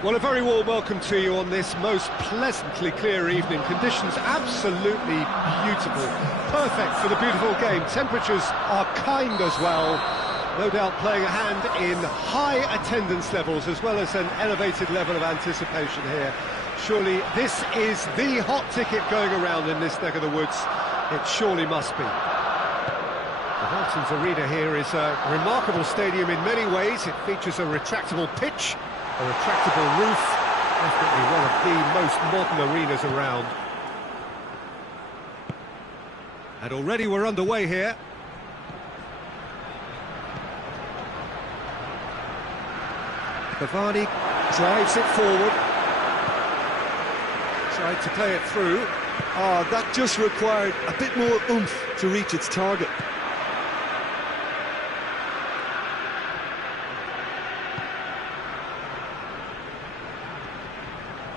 Well, a very warm welcome to you on this most pleasantly clear evening. Conditions absolutely beautiful. Perfect for the beautiful game. Temperatures are kind as well. No doubt playing a hand in high attendance levels as well as an elevated level of anticipation here. Surely this is the hot ticket going around in this neck of the woods. It surely must be. The Hamptons Arena here is a remarkable stadium in many ways. It features a retractable pitch, a retractable roof, definitely one of the most modern arenas around. And already we're underway here. Cavani drives it forward. Tried to play it through. That just required a bit more oomph to reach its target.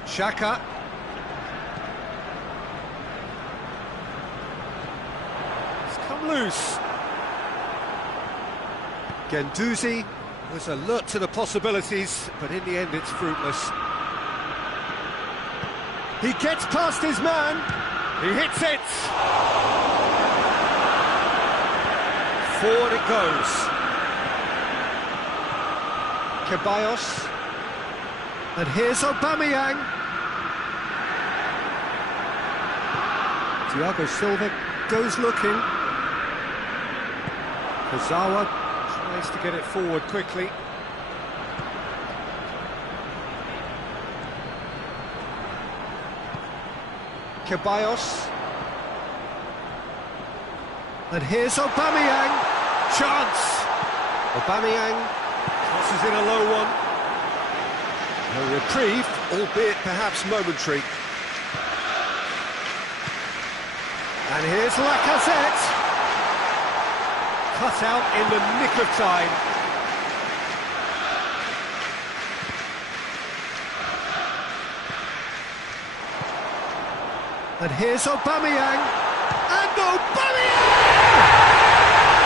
Xhaka. It's come loose. Guendouzi was alert to the possibilities, but in the end it's fruitless. He gets past his man. He hits it. Forward it goes. Ceballos. And here's Aubameyang. Thiago Silva goes looking. Kazawa tries to get it forward quickly. Ceballos. And here's Aubameyang. Chance. Aubameyang crosses in a low one. A reprieve, albeit perhaps momentary. And here's Lacazette. Cut out in the nick of time. And here's Aubameyang. And Aubameyang!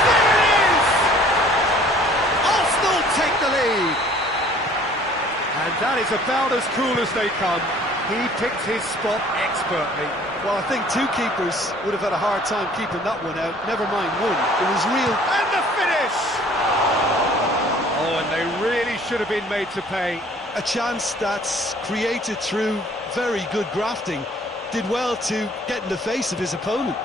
There it is! Arsenal take the lead. And that is about as cool as they come. He picked his spot expertly. Well, I think two keepers would have had a hard time keeping that one out, never mind one. It was real. And the finish! Oh, and they really should have been made to pay. A chance that's created through very good grafting. Did well to get in the face of his opponent.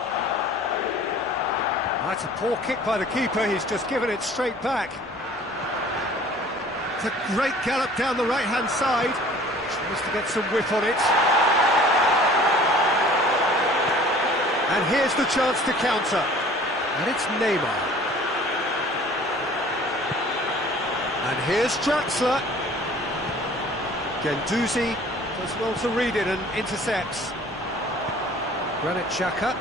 That's a poor kick by the keeper. He's just given it straight back. It's a great gallop down the right-hand side. Tries to get some whip on it. And here's the chance to counter. And it's Neymar. And here's Draxler. Guendouzi does well to read it and intercepts. Granit Xhaka.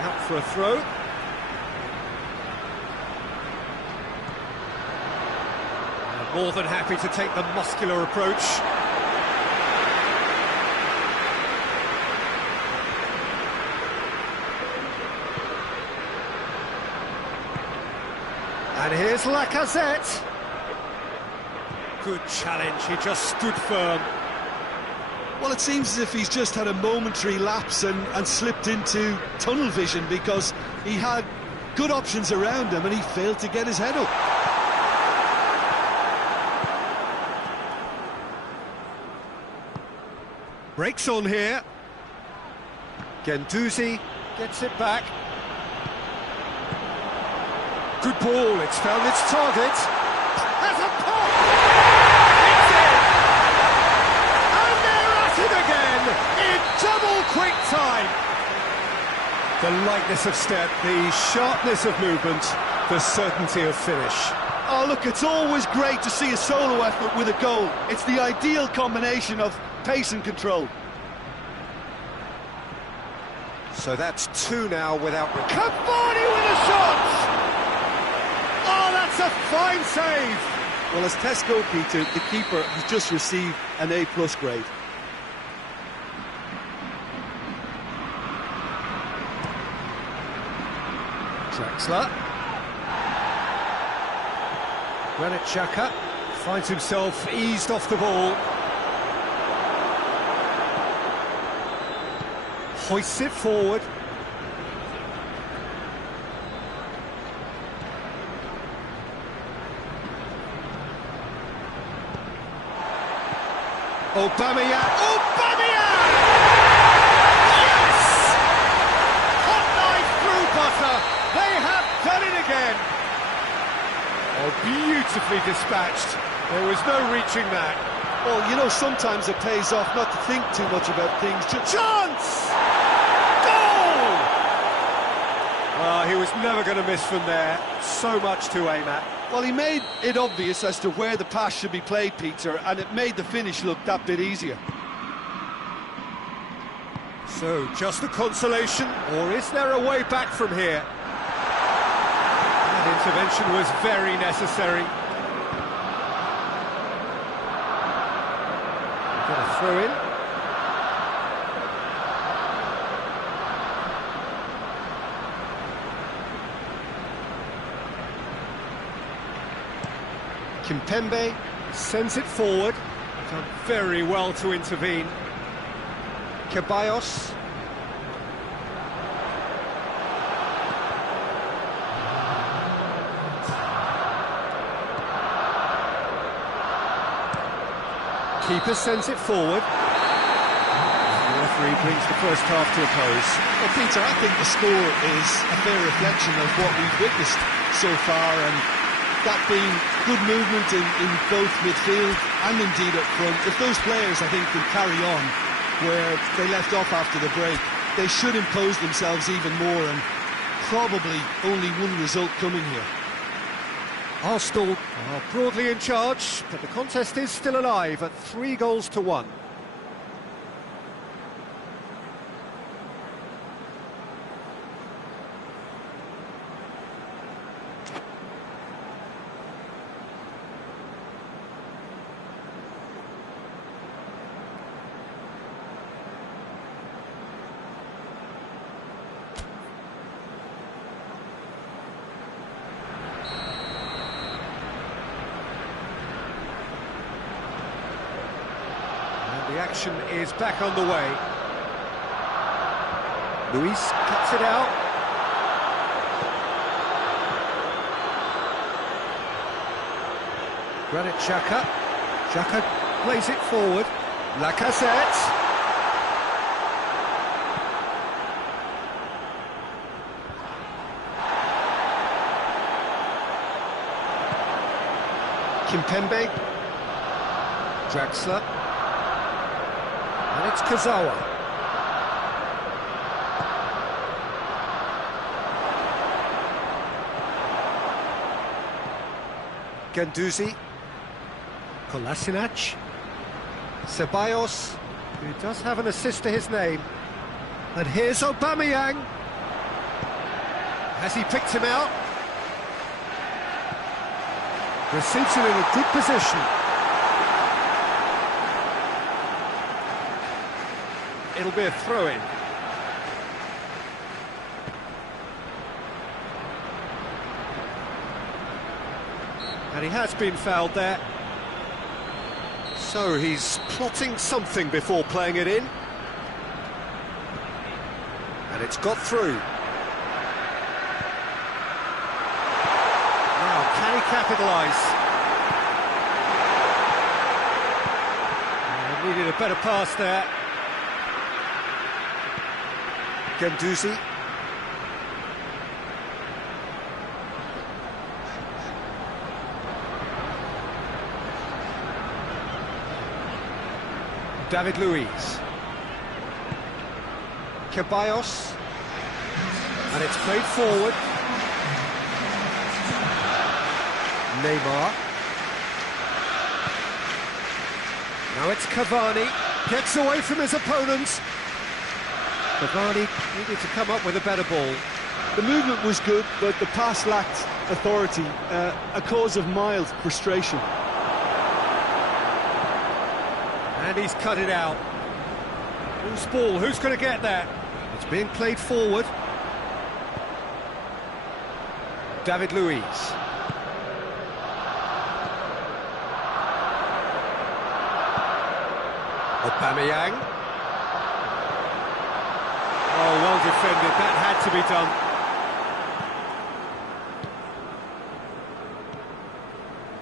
Out for a throw. More than happy to take the muscular approach. And here's Lacazette. Good challenge, he just stood firm. Well, it seems as if he's just had a momentary lapse and slipped into tunnel vision because he had good options around him and he failed to get his head up. Breaks on here. Guendouzi gets it back. Good ball, it's found its target. Has a pop! It's in! And they're at it again in double quick time. The lightness of step, the sharpness of movement, the certainty of finish. Oh, look, it's always great to see a solo effort with a goal. It's the ideal combination of pace and control. So that's two now without... Cavani with a shot! Oh, that's a fine save! Well, as test goalkeeper, the keeper has just received an A+ grade. Draxler. Granit Xhaka Finds himself eased off the ball. Hoists it forward. Aubameyang! Aubameyang! Yes! Hot knife through butter. They have done it again. Oh, beautifully dispatched. There was no reaching that. Well, you know, sometimes it pays off not to think too much about things. Chance! Goal! Well, he was never going to miss from there. So much to aim at. Well, he made it obvious as to where the pass should be played, Peter, and it made the finish look that bit easier. So, just a consolation, or is there a way back from here? That intervention was very necessary. Got a throw in. Kimpembe sends it forward. Done very well to intervene. Ceballos. Keeper sends it forward. The referee brings the first half to a close. Well, Peter, I think the score is a fair reflection of what we've witnessed so far, and that being good movement in both midfield and indeed up front. If those players, I think, can carry on where they left off after the break, they should impose themselves even more, and probably only one result coming here. Arsenal are broadly in charge, but the contest is still alive at 3-1. The action is back on the way. Luis cuts it out. Granit Xhaka. Xhaka plays it forward. Lacazette. Kimpembe. Draxler. And it's Kazawa. Guendouzi. Kolasinac. Ceballos, who does have an assist to his name. And here's Aubameyang. Has he picked him out? Receives him in a good position. It'll be a throw-in. And he has been fouled there. So he's plotting something before playing it in. And it's got through. Now, can he capitalise? Needed a better pass there. Guendouzi. David Luiz. Ceballos. And it's played forward. Neymar. Now it's Cavani. Gets away from his opponents. Cavani needed to come up with a better ball. The movement was good, but the pass lacked authority, a cause of mild frustration. And he's cut it out. Whose ball? Who's going to get that? It's being played forward. David Luiz. Aubameyang. Oh, well defended, that had to be done.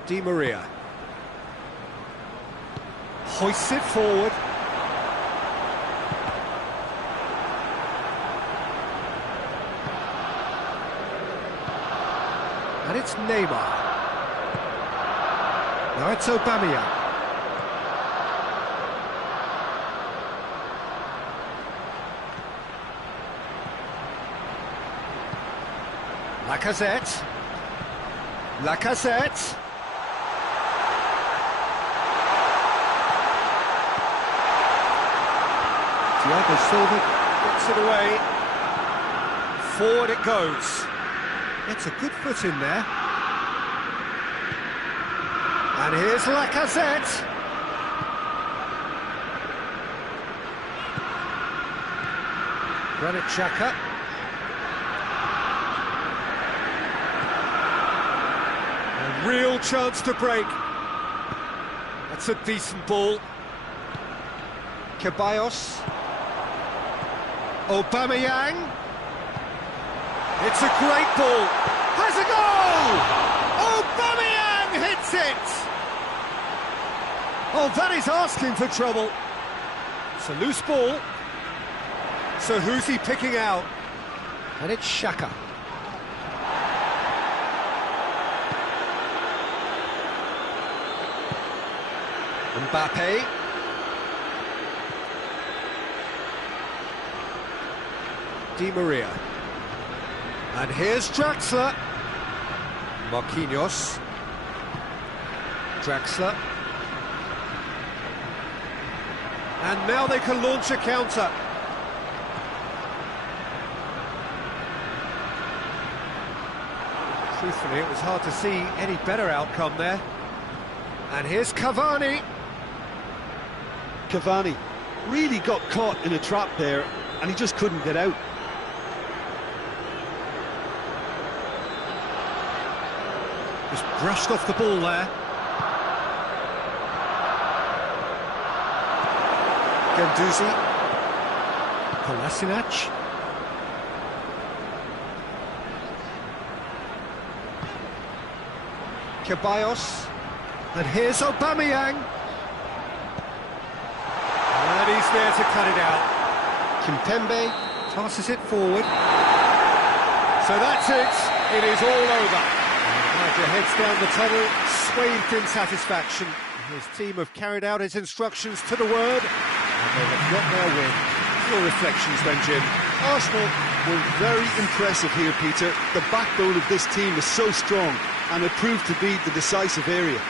Di Maria. Hoists it forward. And it's Neymar. Now it's Aubameyang. Lacazette. Lacazette. Thiago Silva gets it away. Forward it goes. It's a good foot in there. And here's Lacazette. Granit Xhaka. A real chance to break. That's a decent ball. Ceballos. Aubameyang. It's a great ball. Has a goal! Aubameyang hits it! Oh, that is asking for trouble. It's a loose ball. So who's he picking out? And it's Xhaka. Mbappe. Di Maria. And here's Draxler. Marquinhos. Draxler. And now they can launch a counter. Truthfully, it was hard to see any better outcome there. And here's Cavani. Cavani really got caught in a trap there, and he just couldn't get out. Just brushed off the ball there. Guendouzi. Kolasinac. Ceballos. And here's Aubameyang. And he's there to cut it out. Kimpembe tosses it forward. So that's it. It is all over. Roger heads down the tunnel, swathed in satisfaction. His team have carried out his instructions to the word, and they have got their win. Your reflections then, Jim? Arsenal were very impressive here, Peter. The backbone of this team is so strong, and it proved to be the decisive area.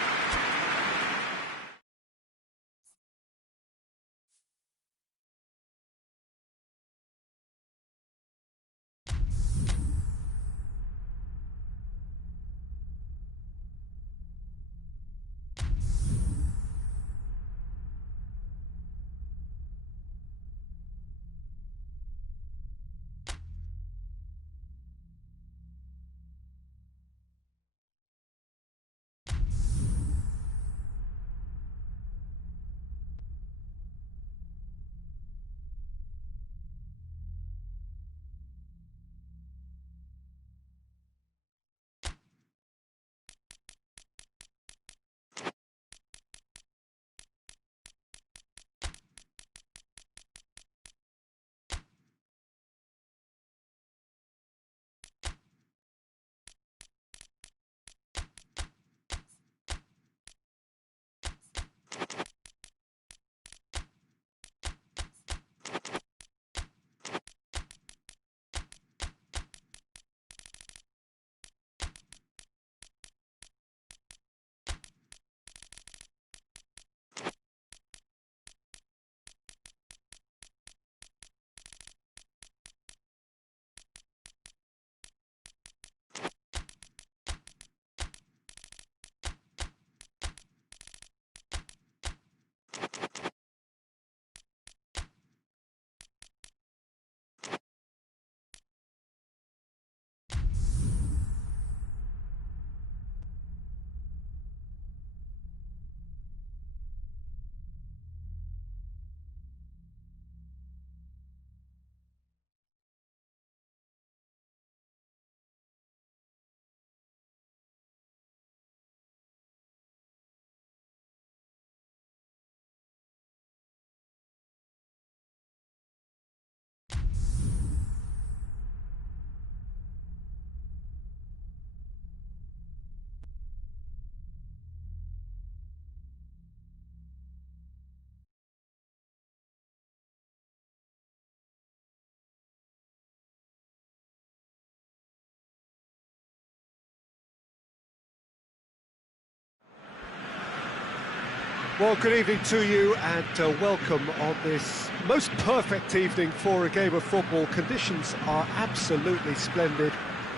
Well, good evening to you and welcome on this most perfect evening for a game of football. Conditions are absolutely splendid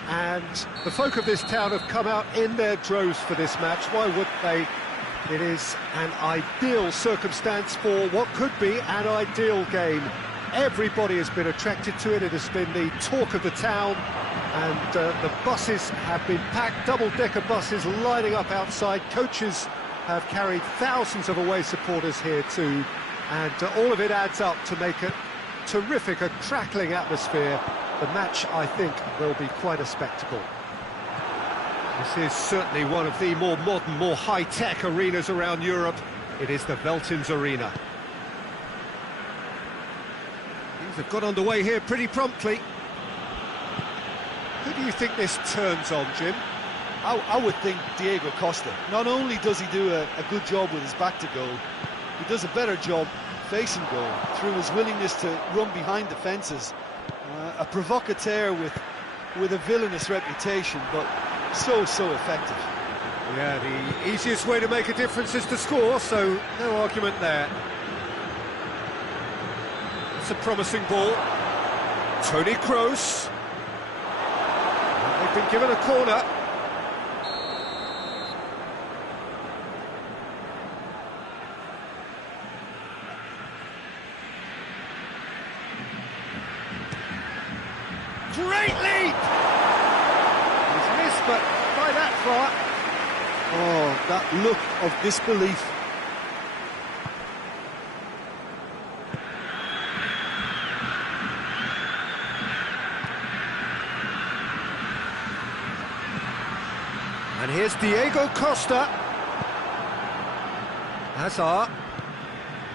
and the folk of this town have come out in their droves for this match. Why would they? It is an ideal circumstance for what could be an ideal game. Everybody has been attracted to it. It has been the talk of the town, and the buses have been packed, double-decker buses lining up outside. Coaches have carried thousands of away supporters here too, and all of it adds up to make a terrific, a crackling atmosphere. The match, I think, will be quite a spectacle. This is certainly one of the more modern, more high-tech arenas around Europe. It is the Veltins Arena. Things have got underway here pretty promptly. Who do you think this turns on, Jim? I would think Diego Costa. Not only does he do a good job with his back to goal, he does a better job facing goal through his willingness to run behind defences. A provocateur with a villainous reputation, but so effective. Yeah, the easiest way to make a difference is to score, so no argument there. It's a promising ball. Toni Kroos. They've been given a corner. Great leap! He's missed, but by that far. Oh, that look of disbelief. And here's Diego Costa. Hazard.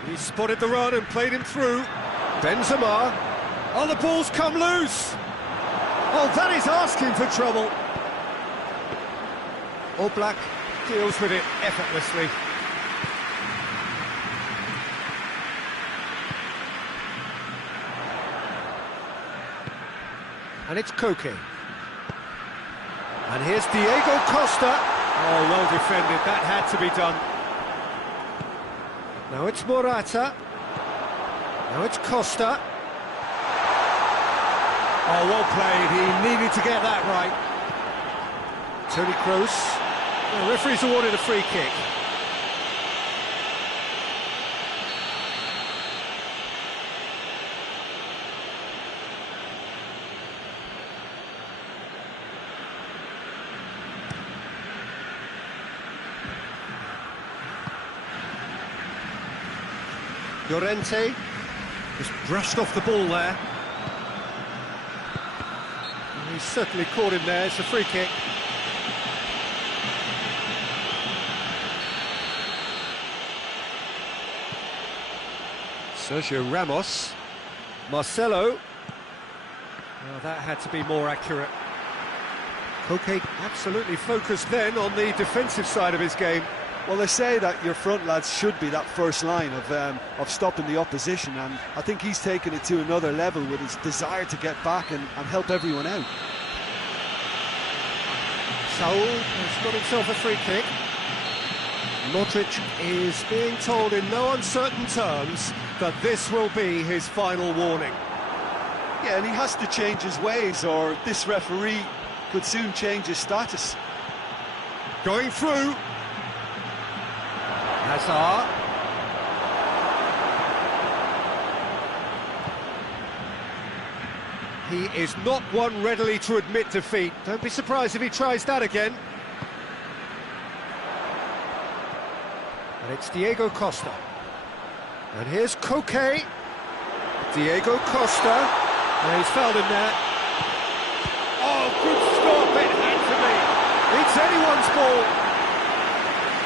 He spotted the run and played him through. Benzema. Oh, the ball's come loose. Oh, that is asking for trouble. Oblak deals with it effortlessly. And it's Koke. And here's Diego Costa. Oh, well defended. That had to be done. Now it's Morata. Now it's Costa. Oh, well played. He needed to get that right. Toni Kroos. The referee's awarded a free kick. Llorente just brushed off the ball there. And he's certainly caught him there. It's a free kick. Sergio Ramos. Marcelo. Well, that had to be more accurate. Koke absolutely focused then on the defensive side of his game. Well, they say that your front lads should be that first line of stopping the opposition, and I think he's taken it to another level with his desire to get back and help everyone out. Saul has got himself a free kick. Modric is being told in no uncertain terms that this will be his final warning. Yeah, and he has to change his ways, or this referee could soon change his status. Going through. Hazard. He is not one readily to admit defeat. Don't be surprised if he tries that again. And it's Diego Costa. And here's Koke. Diego Costa. And he's fouled him there. Oh, good stop, it had to be. It's anyone's ball.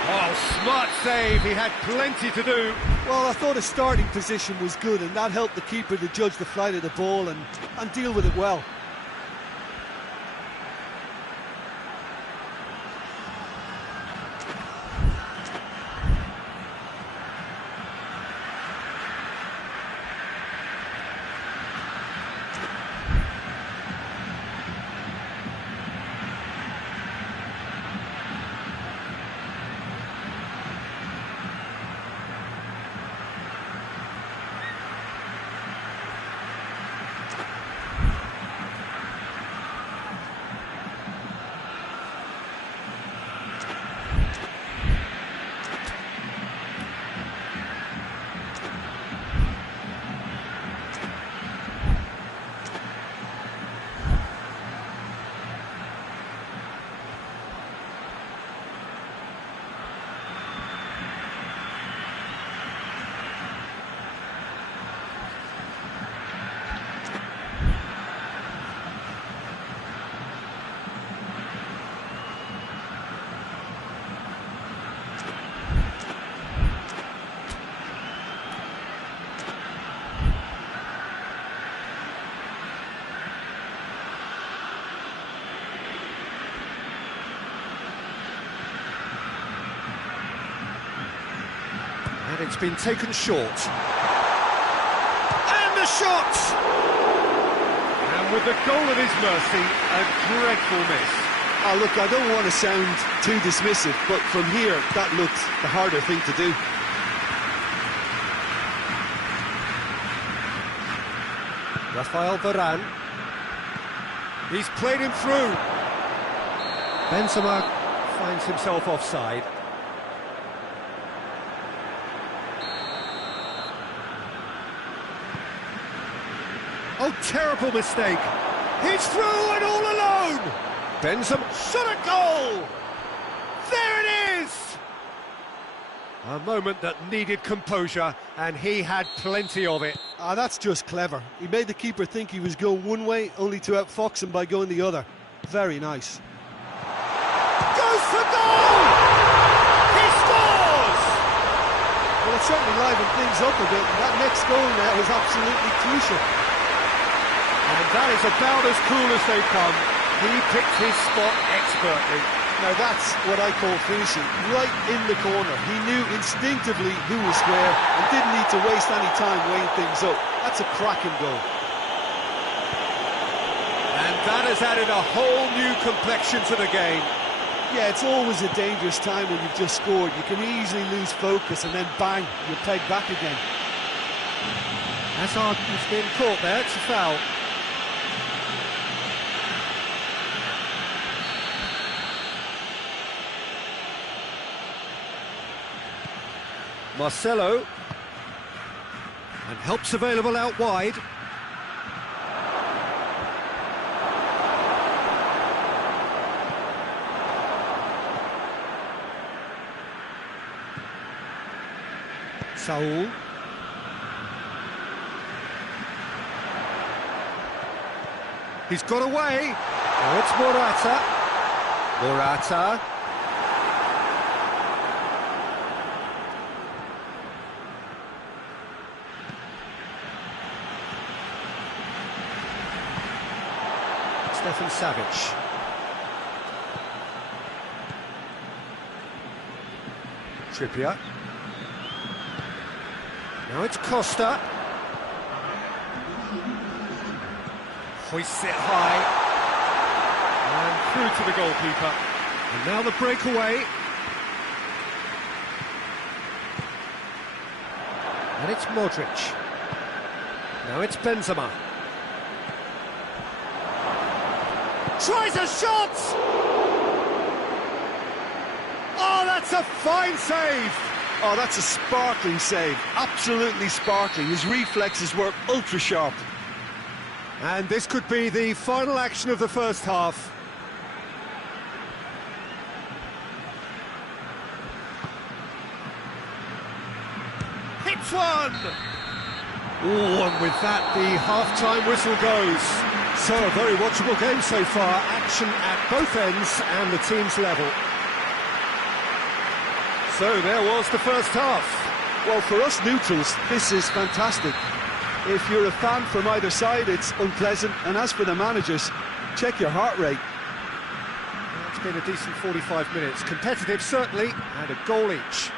Oh, smart save, he had plenty to do. Well, I thought his starting position was good, and that helped the keeper to judge the flight of the ball and deal with it well. And it's been taken short. And the shot! And with the goal at his mercy, a dreadful miss. Oh, look, I don't want to sound too dismissive, but from here, that looked the harder thing to do. Rafael Varane. He's played him through. Benzema finds himself offside. Oh, terrible mistake. He's through and all alone. Benzema shot a goal. There it is. A moment that needed composure, and he had plenty of it. Ah, that's just clever. He made the keeper think he was going one way, only to outfox him by going the other. Very nice. Goes for goal! He scores! Well, it certainly livened things up a bit, and that next goal now is absolutely crucial. And that is about as cool as they come. He picked his spot expertly. Now that's what I call finishing, right in the corner. He knew instinctively who was square and didn't need to waste any time weighing things up. That's a cracking goal. And that has added a whole new complexion to the game. Yeah, it's always a dangerous time when you've just scored. You can easily lose focus and then bang, you're pegged back again. Hazard has been caught there, it's a foul. Marcelo, and help's available out wide. Saul. He's got away. Oh, it's Morata. Morata. Stefan Savic. Trippier. Now it's Costa. Hoists it high. And through to the goalkeeper. And now the breakaway. And it's Modric. Now it's Benzema. Tries a shot! Oh, that's a fine save! Oh, that's a sparkling save. Absolutely sparkling. His reflexes were ultra sharp. And this could be the final action of the first half. Hits one! Oh, and with that, the half-time whistle goes. So, a very watchable game so far. Action at both ends and the team's level. So, there was the first half. Well, for us neutrals, this is fantastic. If you're a fan from either side, it's unpleasant. And as for the managers, check your heart rate. It's been a decent 45 minutes. Competitive, certainly, and a goal each.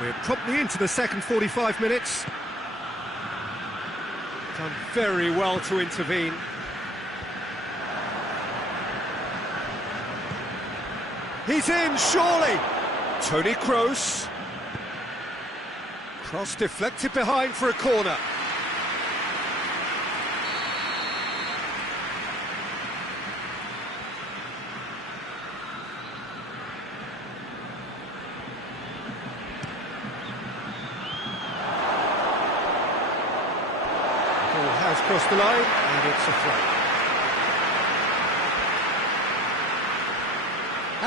We're promptly into the second 45 minutes. Done very well to intervene. He's in, surely! Toni Kroos. Cross deflected behind for a corner. Ball has crossed the line, and it's a throw.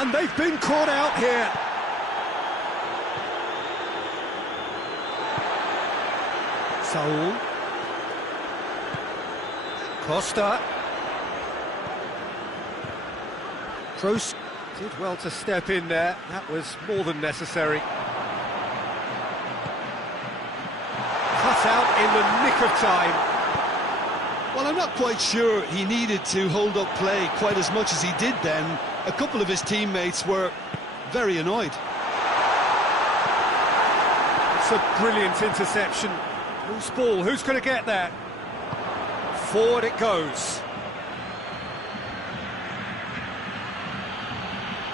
And they've been caught out here. Saul. Costa. Kroos did well to step in there. That was more than necessary. Cut out in the nick of time. Well, I'm not quite sure he needed to hold up play quite as much as he did then. A couple of his teammates were very annoyed. That's a brilliant interception. Loose ball, who's going to get there? Forward it goes.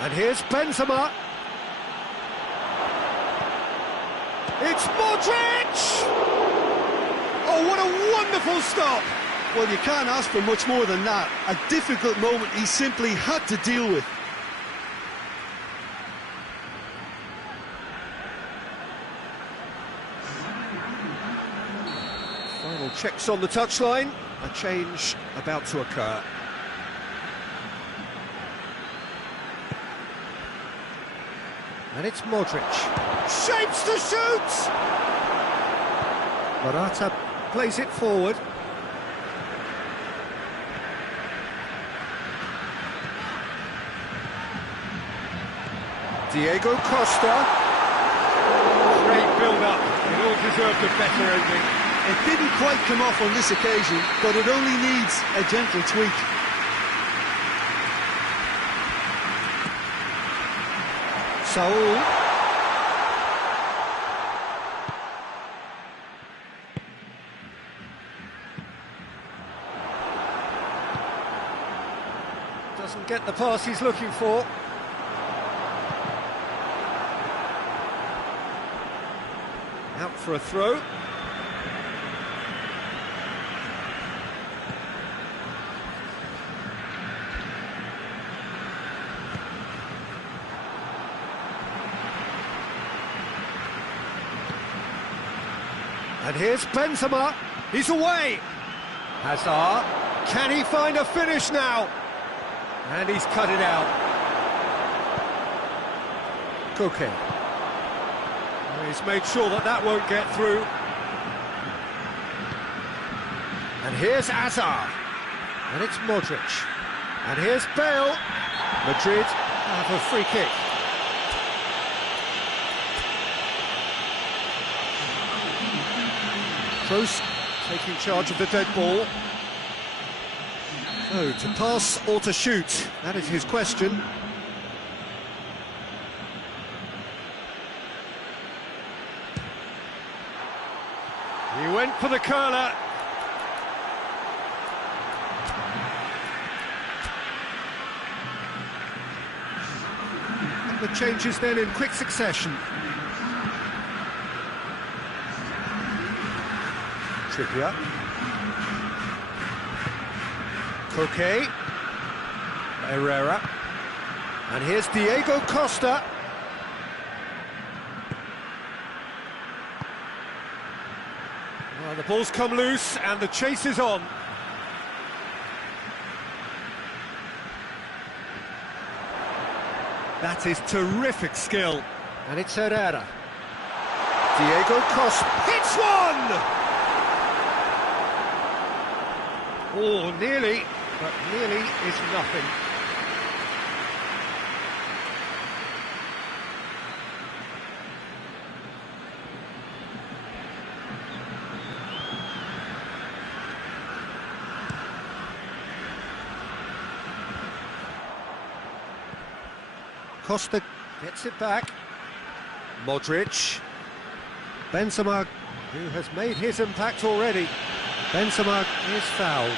And here's Benzema. It's Modric! Oh, what a wonderful stop! Well, you can't ask for much more than that. A difficult moment he simply had to deal with. Final checks on the touchline. A change about to occur. And it's Modric. Shapes to shoot! Morata plays it forward. Diego Costa. Great build-up. It all deserved a better ending. It didn't quite come off on this occasion, but it only needs a gentle tweak. Saul. Doesn't get the pass he's looking for. Out for a throw. And here's Benzema. He's away. Hazard. Can he find a finish now? And he's cut it out. Koke. He's made sure that that won't get through. And here's Hazard. And it's Modric. And here's Bale. Madrid have a free kick. Kroos taking charge of the dead ball. Oh, to pass or to shoot? That is his question. He went for the curler. The changes then in quick succession. Trippier. Koke. Herrera. And here's Diego Costa. Well, the ball's come loose and the chase is on. That is terrific skill. And it's Herrera. Diego Costa hits one! Oh, nearly, but nearly is nothing. Costa gets it back. Modric. Benzema, who has made his impact already. Benzema is fouled.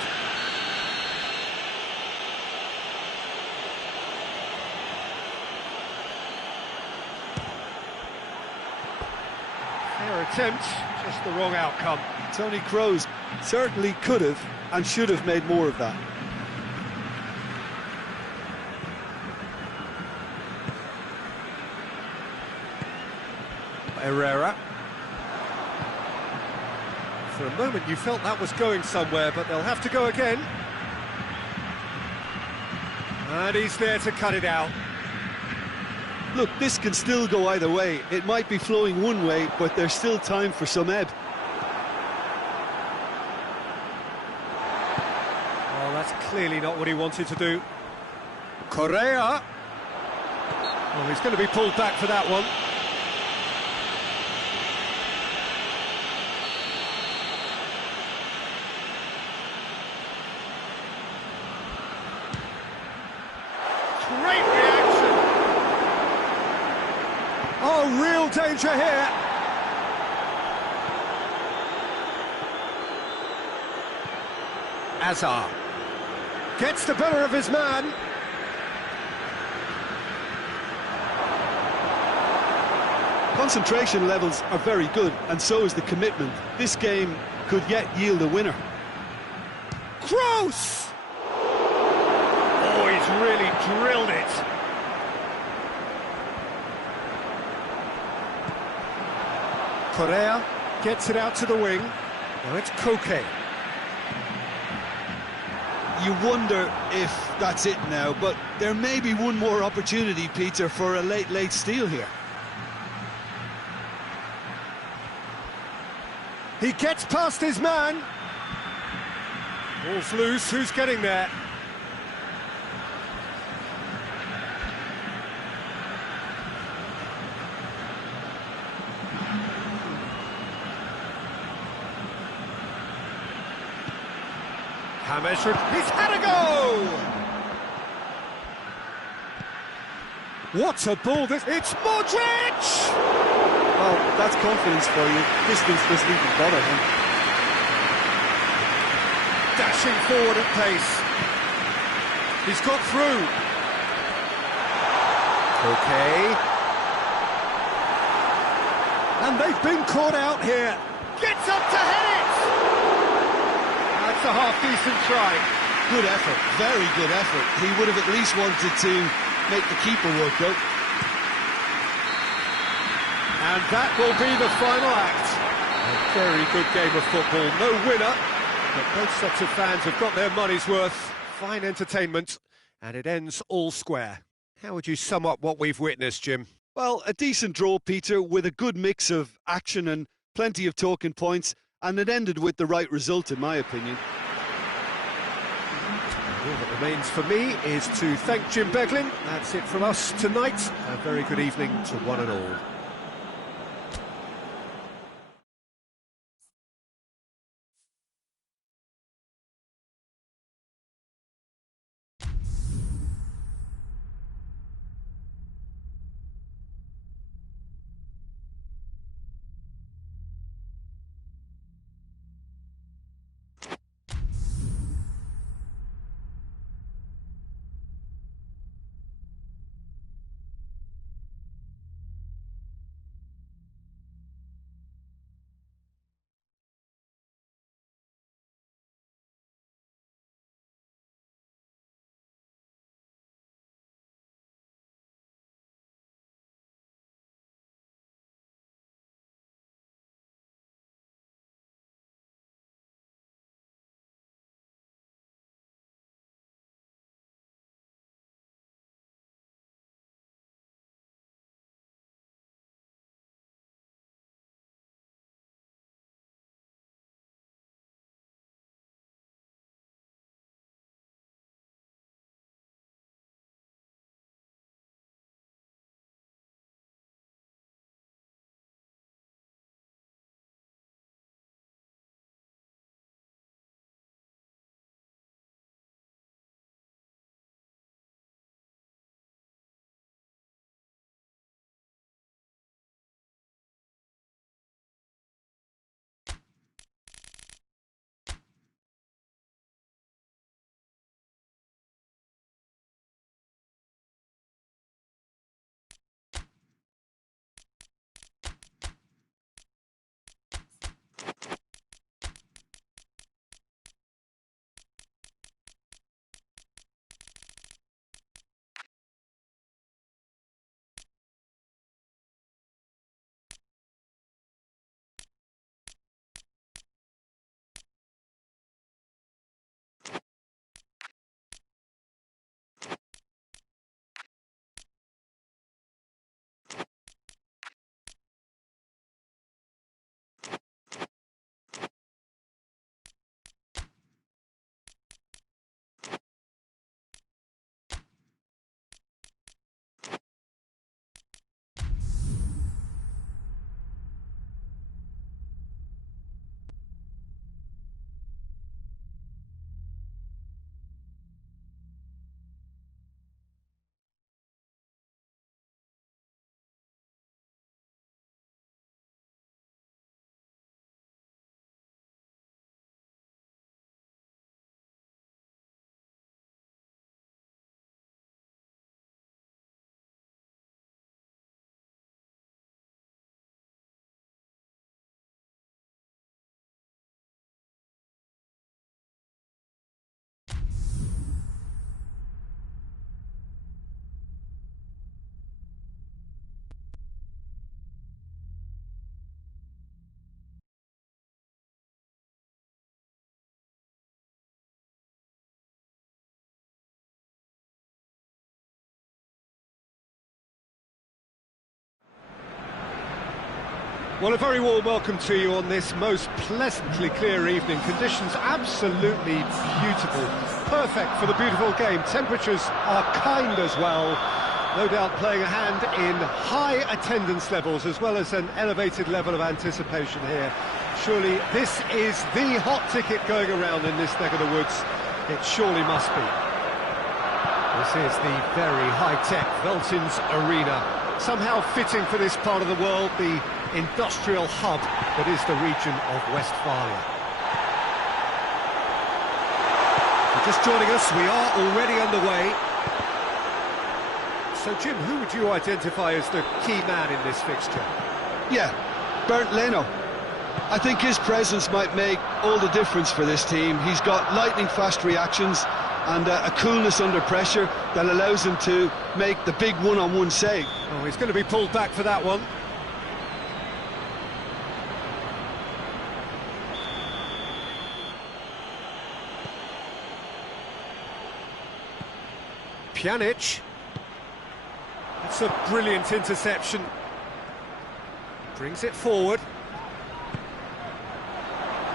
Fair attempt, just the wrong outcome. Tony Kroos certainly could have and should have made more of that. Herrera. For a moment you felt that was going somewhere, but they'll have to go again. And he's there to cut it out. Look, this can still go either way. It might be flowing one way, but there's still time for some ebb. Oh, that's clearly not what he wanted to do. Correa. Oh, he's going to be pulled back for that one. Great reaction. Oh, real danger here. Azar. Gets the better of his man. Concentration levels are very good, and so is the commitment. This game could yet yield a winner. Gross! Oh, he's really drilled it. Correa gets it out to the wing. Now it's Koke. You wonder if that's it now, but there may be one more opportunity, Peter, for a late steal here. He gets past his man. Ball's loose, who's getting there? James, he's had a go! What a ball this... It's Modric! Well, that's confidence for you. Distance doesn't even bother him. Dashing forward at pace. He's got through. Okay. And they've been caught out here. Gets up to head it! That's a half-decent try. Good effort, very good effort. He would have at least wanted to make the keeper work out. And that will be the final act. A very good game of football. No winner, but both sets of fans have got their money's worth. Fine entertainment, and it ends all square. How would you sum up what we've witnessed, Jim? Well, a decent draw, Peter, with a good mix of action and plenty of talking points, and it ended with the right result, in my opinion. All that remains for me is to thank Jim Beglin. That's it from us tonight. A very good evening to one and all. Well, a very warm welcome to you on this most pleasantly clear evening. Conditions absolutely beautiful. Perfect for the beautiful game. Temperatures are kind as well. No doubt playing a hand in high attendance levels as well as an elevated level of anticipation here. Surely this is the hot ticket going around in this neck of the woods. It surely must be. This is the very high-tech Veltins Arena. Somehow fitting for this part of the world, the industrial hub that is the region of Westphalia. If you're just joining us, we are already underway. So, Jim, who would you identify as the key man in this fixture? Yeah, Bernd Leno. I think his presence might make all the difference for this team. He's got lightning-fast reactions and a coolness under pressure that allows him to make the big one-on-one save. Oh, he's going to be pulled back for that one. Pjanic. It's a brilliant interception. Brings it forward.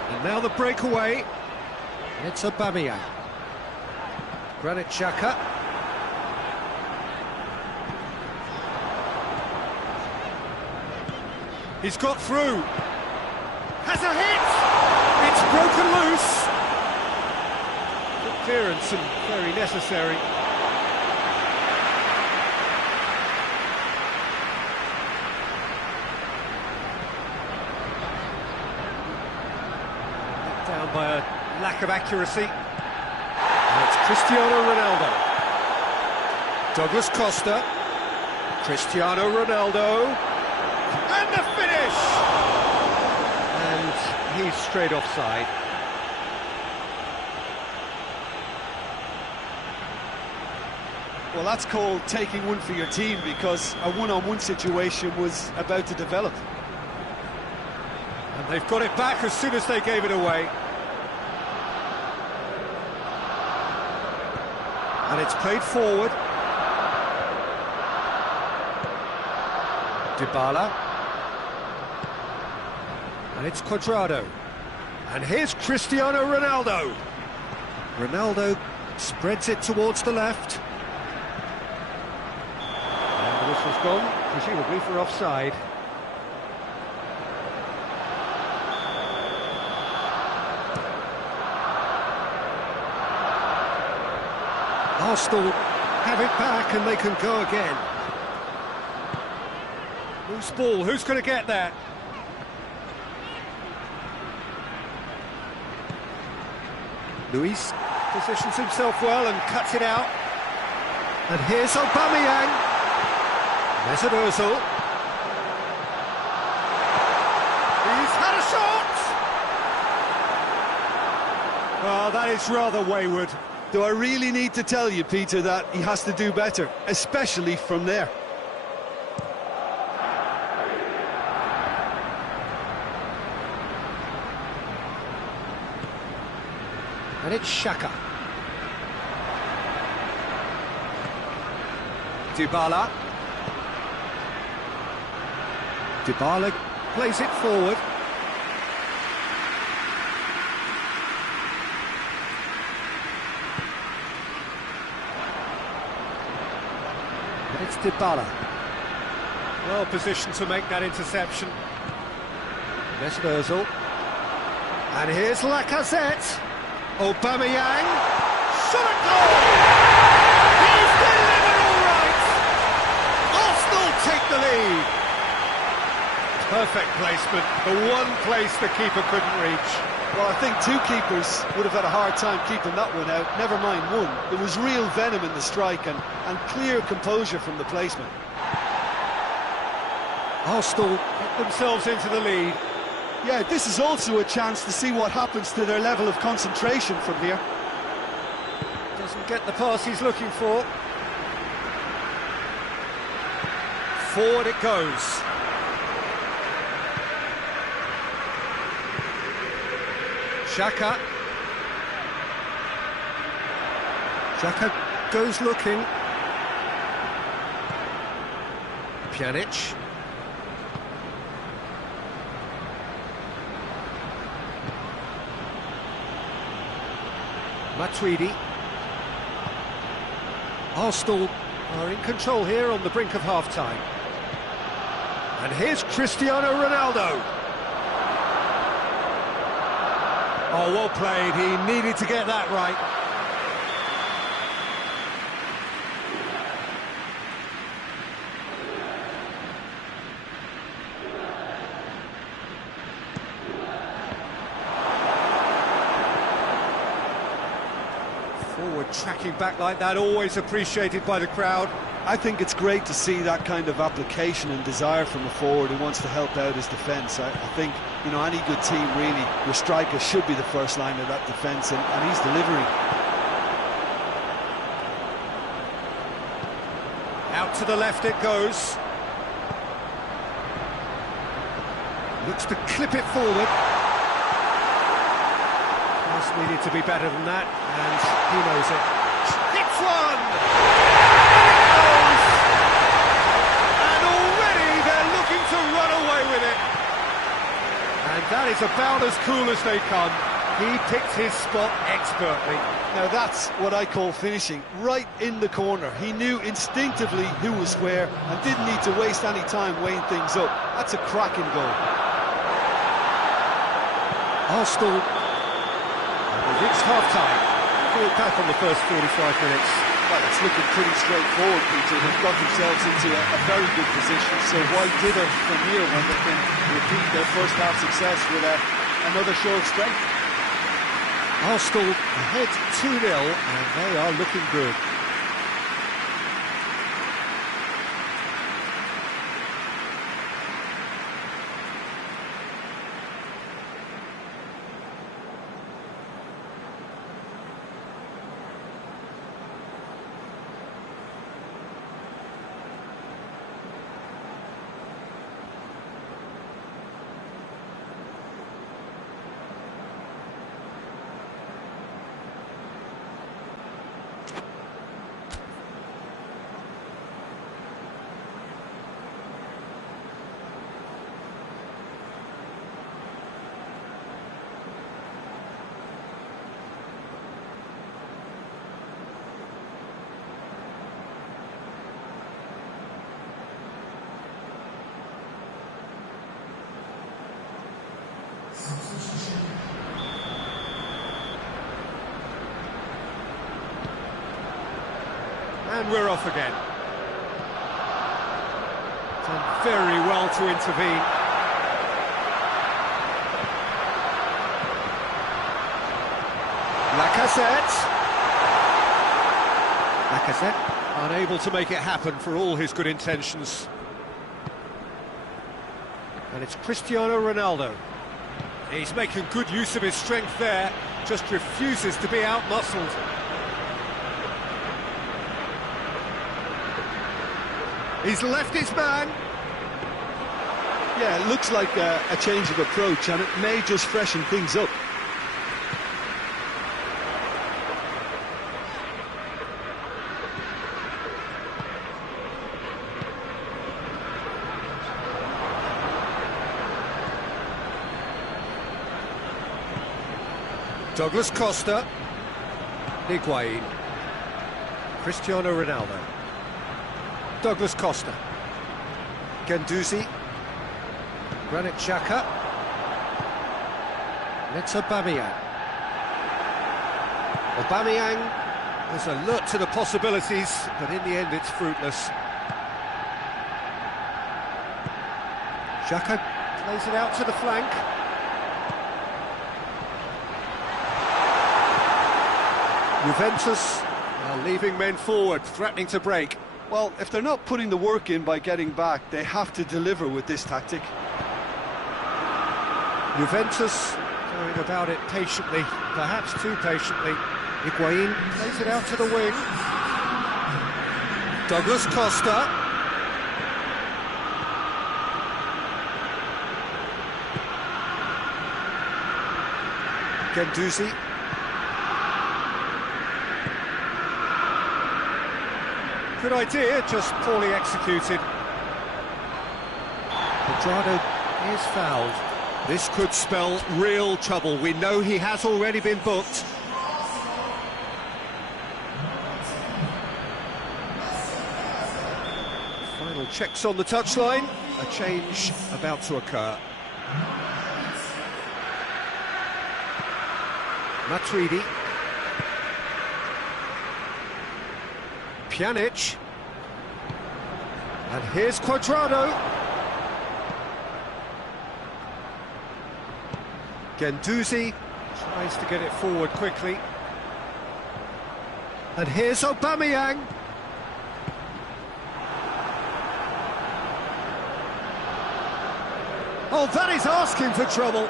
And now the breakaway. It's Aubameyang. Granit Xhaka. He's got through. Has a hit! It's broken loose. Good clearance and very necessary. Down by a lack of accuracy. And it's Cristiano Ronaldo. Douglas Costa. Cristiano Ronaldo. And the finish! And he's straight offside. Well, that's called taking one for your team, because a one-on-one situation was about to develop. And they've got it back as soon as they gave it away. And it's played forward. Dybala. And it's Cuadrado. And here's Cristiano Ronaldo. Ronaldo spreads it towards the left. And the whistle's gone, presumably for offside. Arsenal have it back and they can go again. Loose ball, who's going to get that? Luis positions himself well and cuts it out. And here's Aubameyang. Mesut Ozil. He's had a shot! Oh, that is rather wayward. Do I really need to tell you, Peter, that he has to do better, especially from there? And it's Xhaka. Dybala. Dybala plays it forward. And it's Dybala. Well positioned to make that interception. Mesut Ozil. And here's Lacazette. Aubameyang. Shot at goal! He's delivered all right! Arsenal take the lead. Perfect placement, the one place the keeper couldn't reach. Well, I think two keepers would have had a hard time keeping that one out, never mind one. There was real venom in the strike and clear composure from the placement. Arsenal get themselves into the lead. Yeah, this is also a chance to see what happens to their level of concentration from here. Doesn't get the pass he's looking for. Forward it goes. Xhaka. Xhaka goes looking. Pjanic. Matuidi. Arsenal are in control here on the brink of half-time. And here's Cristiano Ronaldo. Oh, well played. He needed to get that right. Forward tracking back like that, always appreciated by the crowd. I think it's great to see that kind of application and desire from a forward who wants to help out his defence. I think, you know, any good team really, your striker should be the first line of that defence, and he's delivering. Out to the left it goes. Looks to clip it forward. Pass needed to be better than that, and he knows it. Hits one! And already they're looking to run away with it. And that is about as cool as they come. He picked his spot expertly. Now that's what I call finishing, right in the corner. He knew instinctively who was where and didn't need to waste any time weighing things up. That's a cracking goal. Arsenal reached half-time. Thought back on the first 45 minutes. Well, it's looking pretty straightforward, Peter. They've got themselves into a very good position, so why dither from here when they can repeat their first half success with another show of strength? Arsenal ahead 2-0, and they are looking good. And we're off again. Done very well to intervene. Lacazette unable to make it happen for all his good intentions. And it's Cristiano Ronaldo. He's making good use of his strength there, just refuses to be out-muscled. He's left his man. Yeah, it looks like a change of approach, and it may just freshen things up. Douglas Costa, Higuain, Cristiano Ronaldo, Douglas Costa, Guendouzi, Granit Xhaka, it's Aubameyang. Aubameyang is alert to the possibilities, but in the end it's fruitless. Xhaka plays it out to the flank. Juventus are leaving men forward, threatening to break. Well, if they're not putting the work in by getting back, they have to deliver with this tactic. Juventus going about it patiently, perhaps too patiently. Higuain plays it out to the wing. Douglas Costa. Guendouzi. Good idea, just poorly executed. Pedrado is fouled. This could spell real trouble. We know he has already been booked. Final checks on the touchline. A change about to occur. Matuidi. Pjanic. And here's Cuadrado. Guendouzi tries to get it forward quickly. And here's Aubameyang. Oh, that is asking for trouble.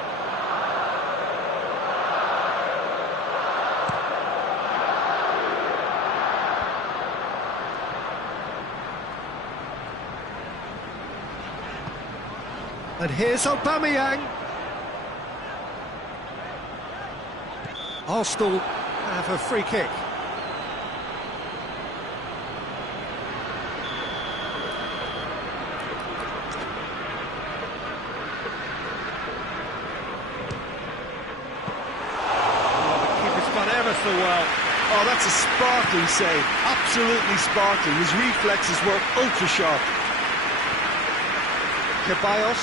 And here's Aubameyang. Arsenal have a free kick. So well. Oh, that's a sparkling save. Absolutely sparkling. His reflexes were ultra sharp. Ceballos.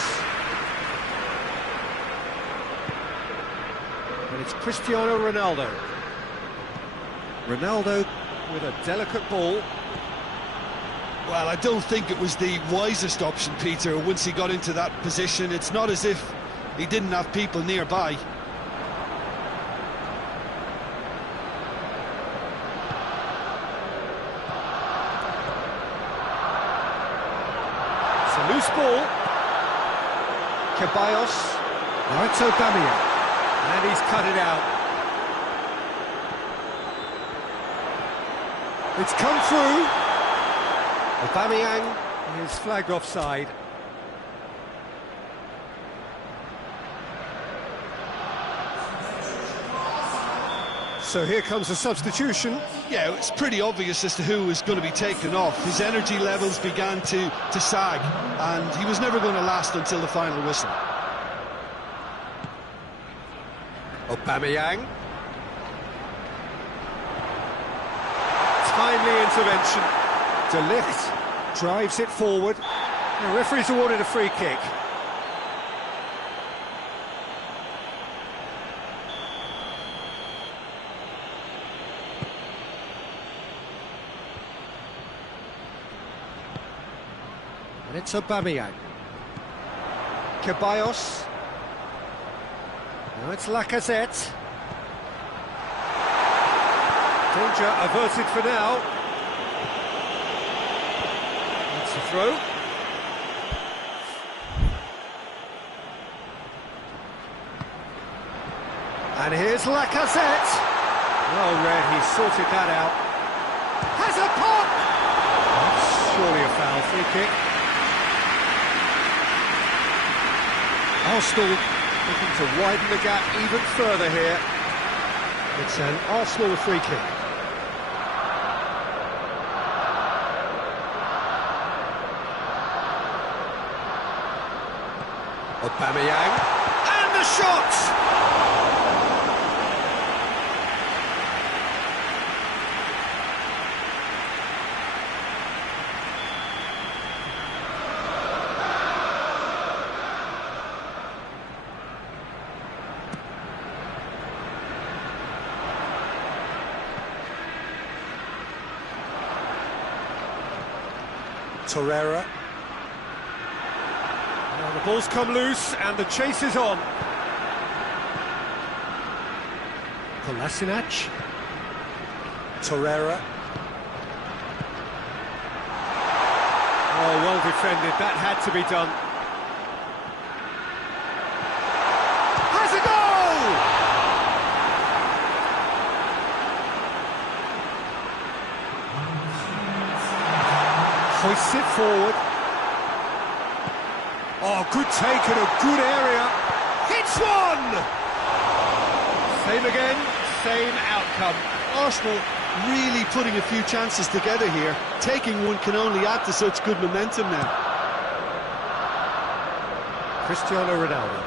And it's Cristiano Ronaldo. Ronaldo with a delicate ball. Well, I don't think it was the wisest option, Peter, once he got into that position. It's not as if he didn't have people nearby. Loose ball. Ceballos. Now it's Aubameyang. And he's cut it out. It's come through. Aubameyang is flagged offside. So here comes a substitution. Yeah, it's pretty obvious as to who was going to be taken off. His energy levels began to sag, and he was never going to last until the final whistle. Aubameyang. Timely intervention. De Ligt drives it forward. The referee's awarded a free kick. And it's Aubameyang. Ceballos. Now it's Lacazette. Danger averted for now. That's a throw. And here's Lacazette. Well read, he sorted that out. Has a pop! That's surely a foul. Free kick. Arsenal looking to widen the gap even further here. It's an Arsenal free kick. Aubameyang, and the shot! Torreira. Now the ball's come loose and the chase is on. Kolasinac. Torreira. Oh, well defended. That had to be done. Has a goal! Hoists it forward. Oh, good take in a good area. Hits one! Same again, same outcome. Arsenal really putting a few chances together here. Taking one can only add to such good momentum now. Cristiano Ronaldo.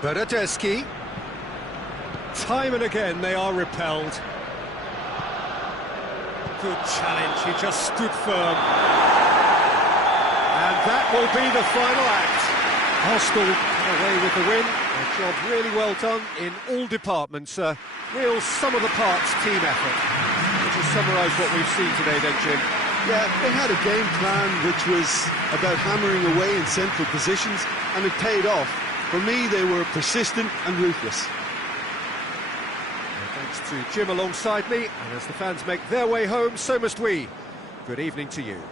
Bernardeschi. Time and again they are repelled. Good challenge, he just stood firm. that will be the final act. Arsenal come away with the win. A job really well done in all departments. A real sum-of-the-parts team effort. Would you summarise what we've seen today then, Jim? Yeah, they had a game plan which was about hammering away in central positions, and it paid off. For me, they were persistent and ruthless. Thanks to Jim alongside me, and as the fans make their way home, so must we. Good evening to you.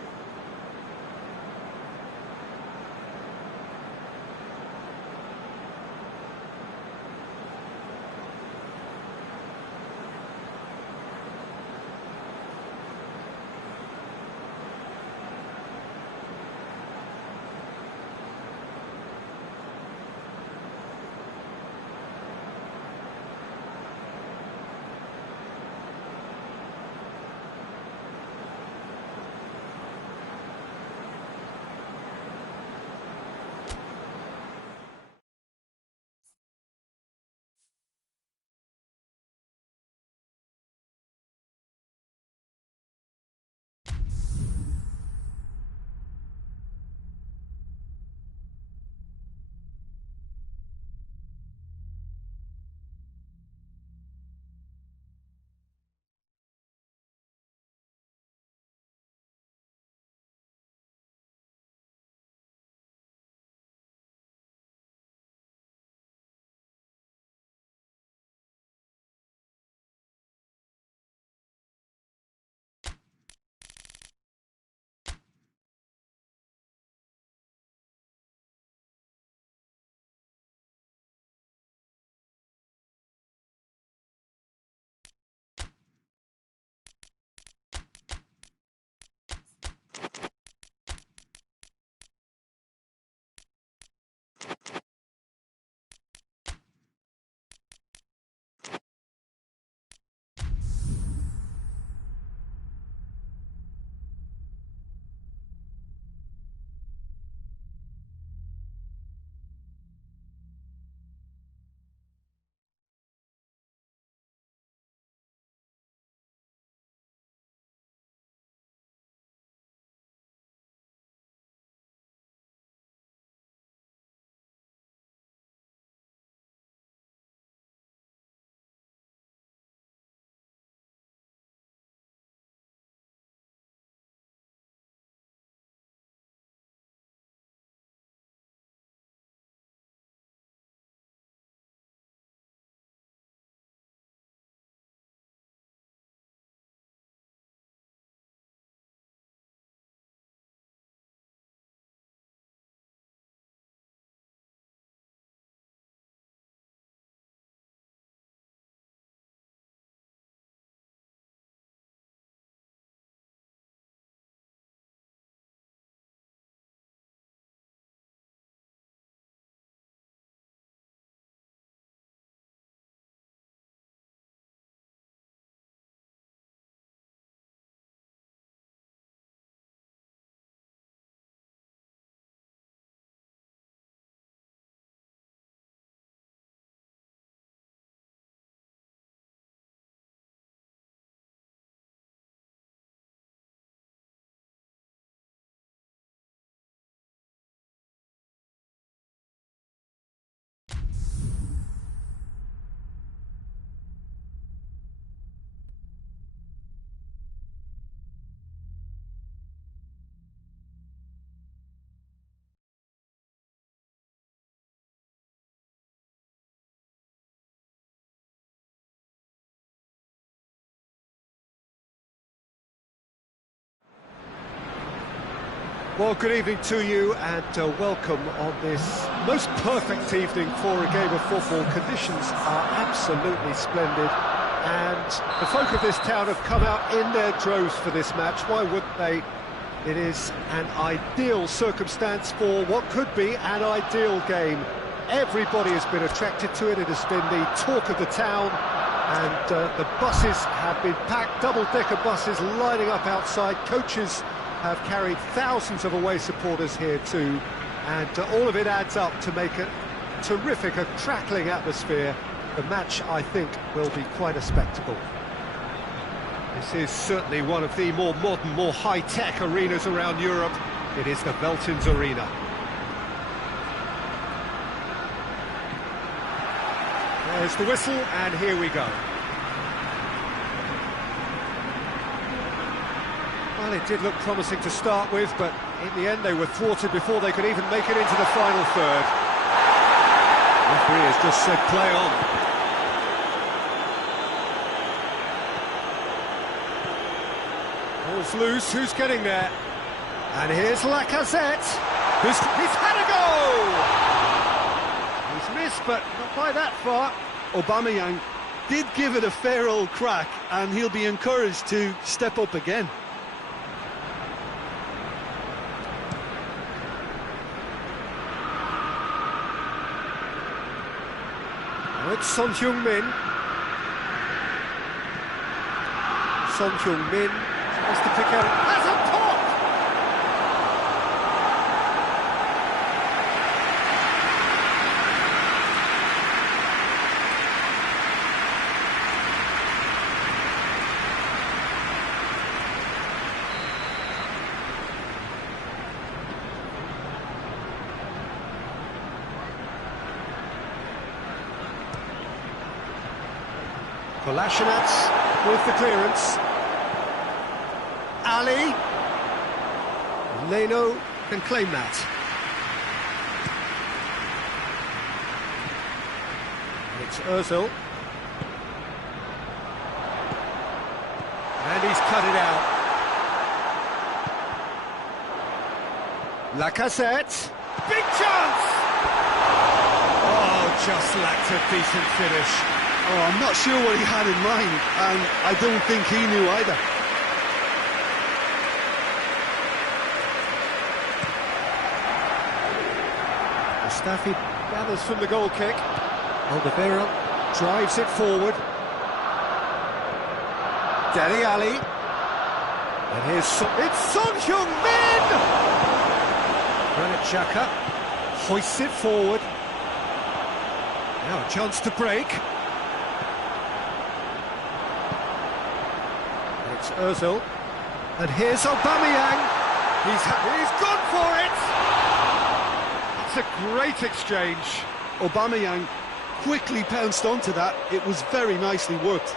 Well, good evening to you and welcome on this most perfect evening for a game of football. Conditions are absolutely splendid and the folk of this town have come out in their droves for this match. Why wouldn't they? It is an ideal circumstance for what could be an ideal game. Everybody has been attracted to it. It has been the talk of the town and the buses have been packed, double-decker buses lining up outside. Coaches have carried thousands of away supporters here too, and all of it adds up to make a terrific, a crackling atmosphere. The match, I think, will be quite a spectacle. This is certainly one of the more modern, more high-tech arenas around Europe. It is the Veltins Arena. There's the whistle, and here we go. Well, it did look promising to start with, but in the end they were thwarted before they could even make it into the final third. The referee has just said play on. Ball's loose, who's getting there? And here's Lacazette, he's had a go! He's missed, but not by that far. Aubameyang did give it a fair old crack, and he'll be encouraged to step up again. Now it's Son Heung-min. Son Heung-min tries to pick out. Has a pop! Kolasinac with the clearance. Ali. Leno can claim that. It's Ozil. And he's cut it out. Lacazette. Big chance! Oh, just lacked a decent finish. Oh, I'm not sure what he had in mind, and I don't think he knew either. Mustafi gathers from the goal kick. Alderweireld drives it forward. Dedy Ali. And here's it's Son Heung-min! Granit Xhaka hoists it forward. Now a chance to break. It's Ozil. And here's Aubameyang. He's gone for it! It's a great exchange. Aubameyang quickly pounced onto that. It was very nicely worked.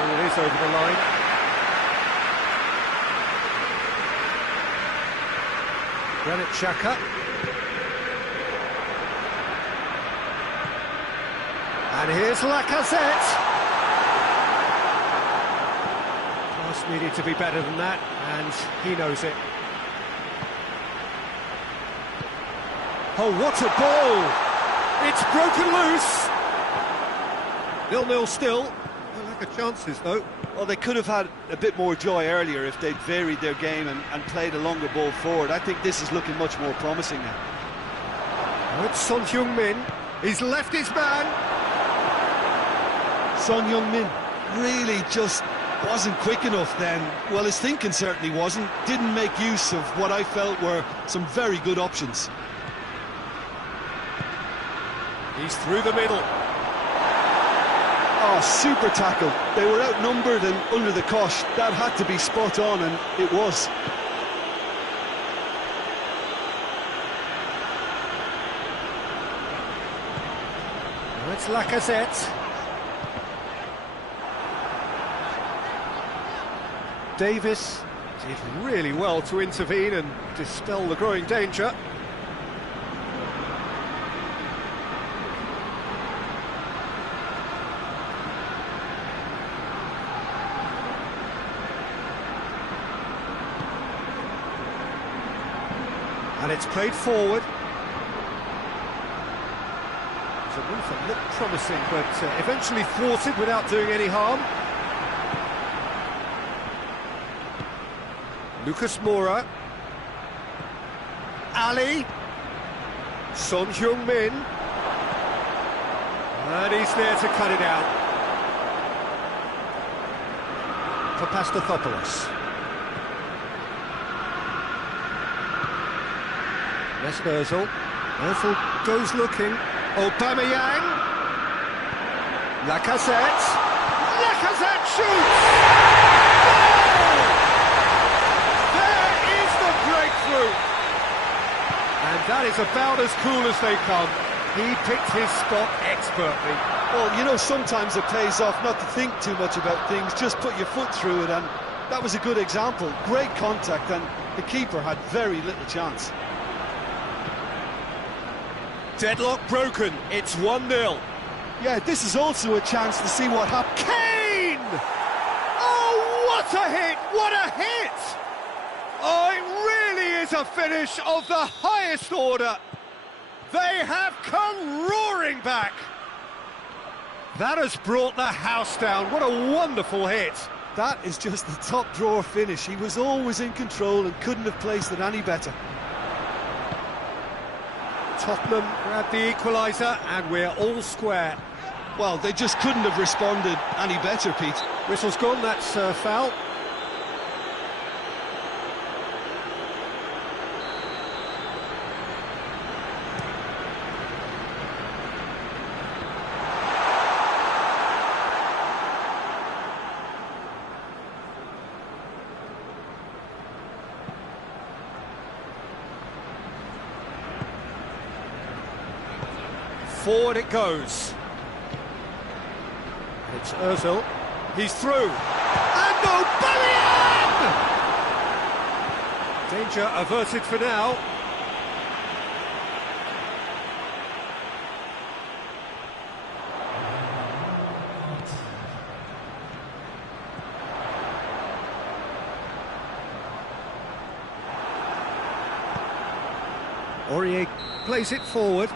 And it is over the line. Granit Xhaka. And here's Lacazette. Pass needed to be better than that, and he knows it. Oh, what a ball! It's broken loose! 0-0 still. No lack of chances, though. Well, they could have had a bit more joy earlier if they'd varied their game and played a longer ball forward. I think this is looking much more promising now. Oh, it's Son Heung-min. He's left his man. Son Heung-min really just wasn't quick enough then. Well, his thinking certainly wasn't. Didn't make use of what I felt were some very good options. He's through the middle. Oh, super tackle. They were outnumbered and under the cosh. That had to be spot on, and it was. Now it's Lacazette. Davis did really well to intervene and dispel the growing danger. And it's played forward. So Wilford looked promising, but eventually thwarted without doing any harm. Lucas Moura. Ali. Son Heung-min. And he's there to cut it out. For Pastathopoulos. Mesut Ozil. Ozil goes looking. Aubameyang. Lacazette! Lacazette shoots! Goal! There is the breakthrough! And that is about as cool as they come. He picked his spot expertly. Well, you know, sometimes it pays off not to think too much about things, just put your foot through it, and that was a good example. Great contact, and the keeper had very little chance. Deadlock broken, it's 1-0. Yeah, this is also a chance to see what happens. Kane! Oh, what a hit! What a hit! Oh, it really is a finish of the highest order. They have come roaring back. That has brought the house down. What a wonderful hit. That is just the top drawer finish. He was always in control and couldn't have placed it any better. Tottenham grab the equaliser and we're all square. Well, they just couldn't have responded any better, Pete. Whistle's gone, that's foul. Forward it goes. It's Ozil. He's through. And Aubameyang! Danger averted for now. Aurier plays it forward.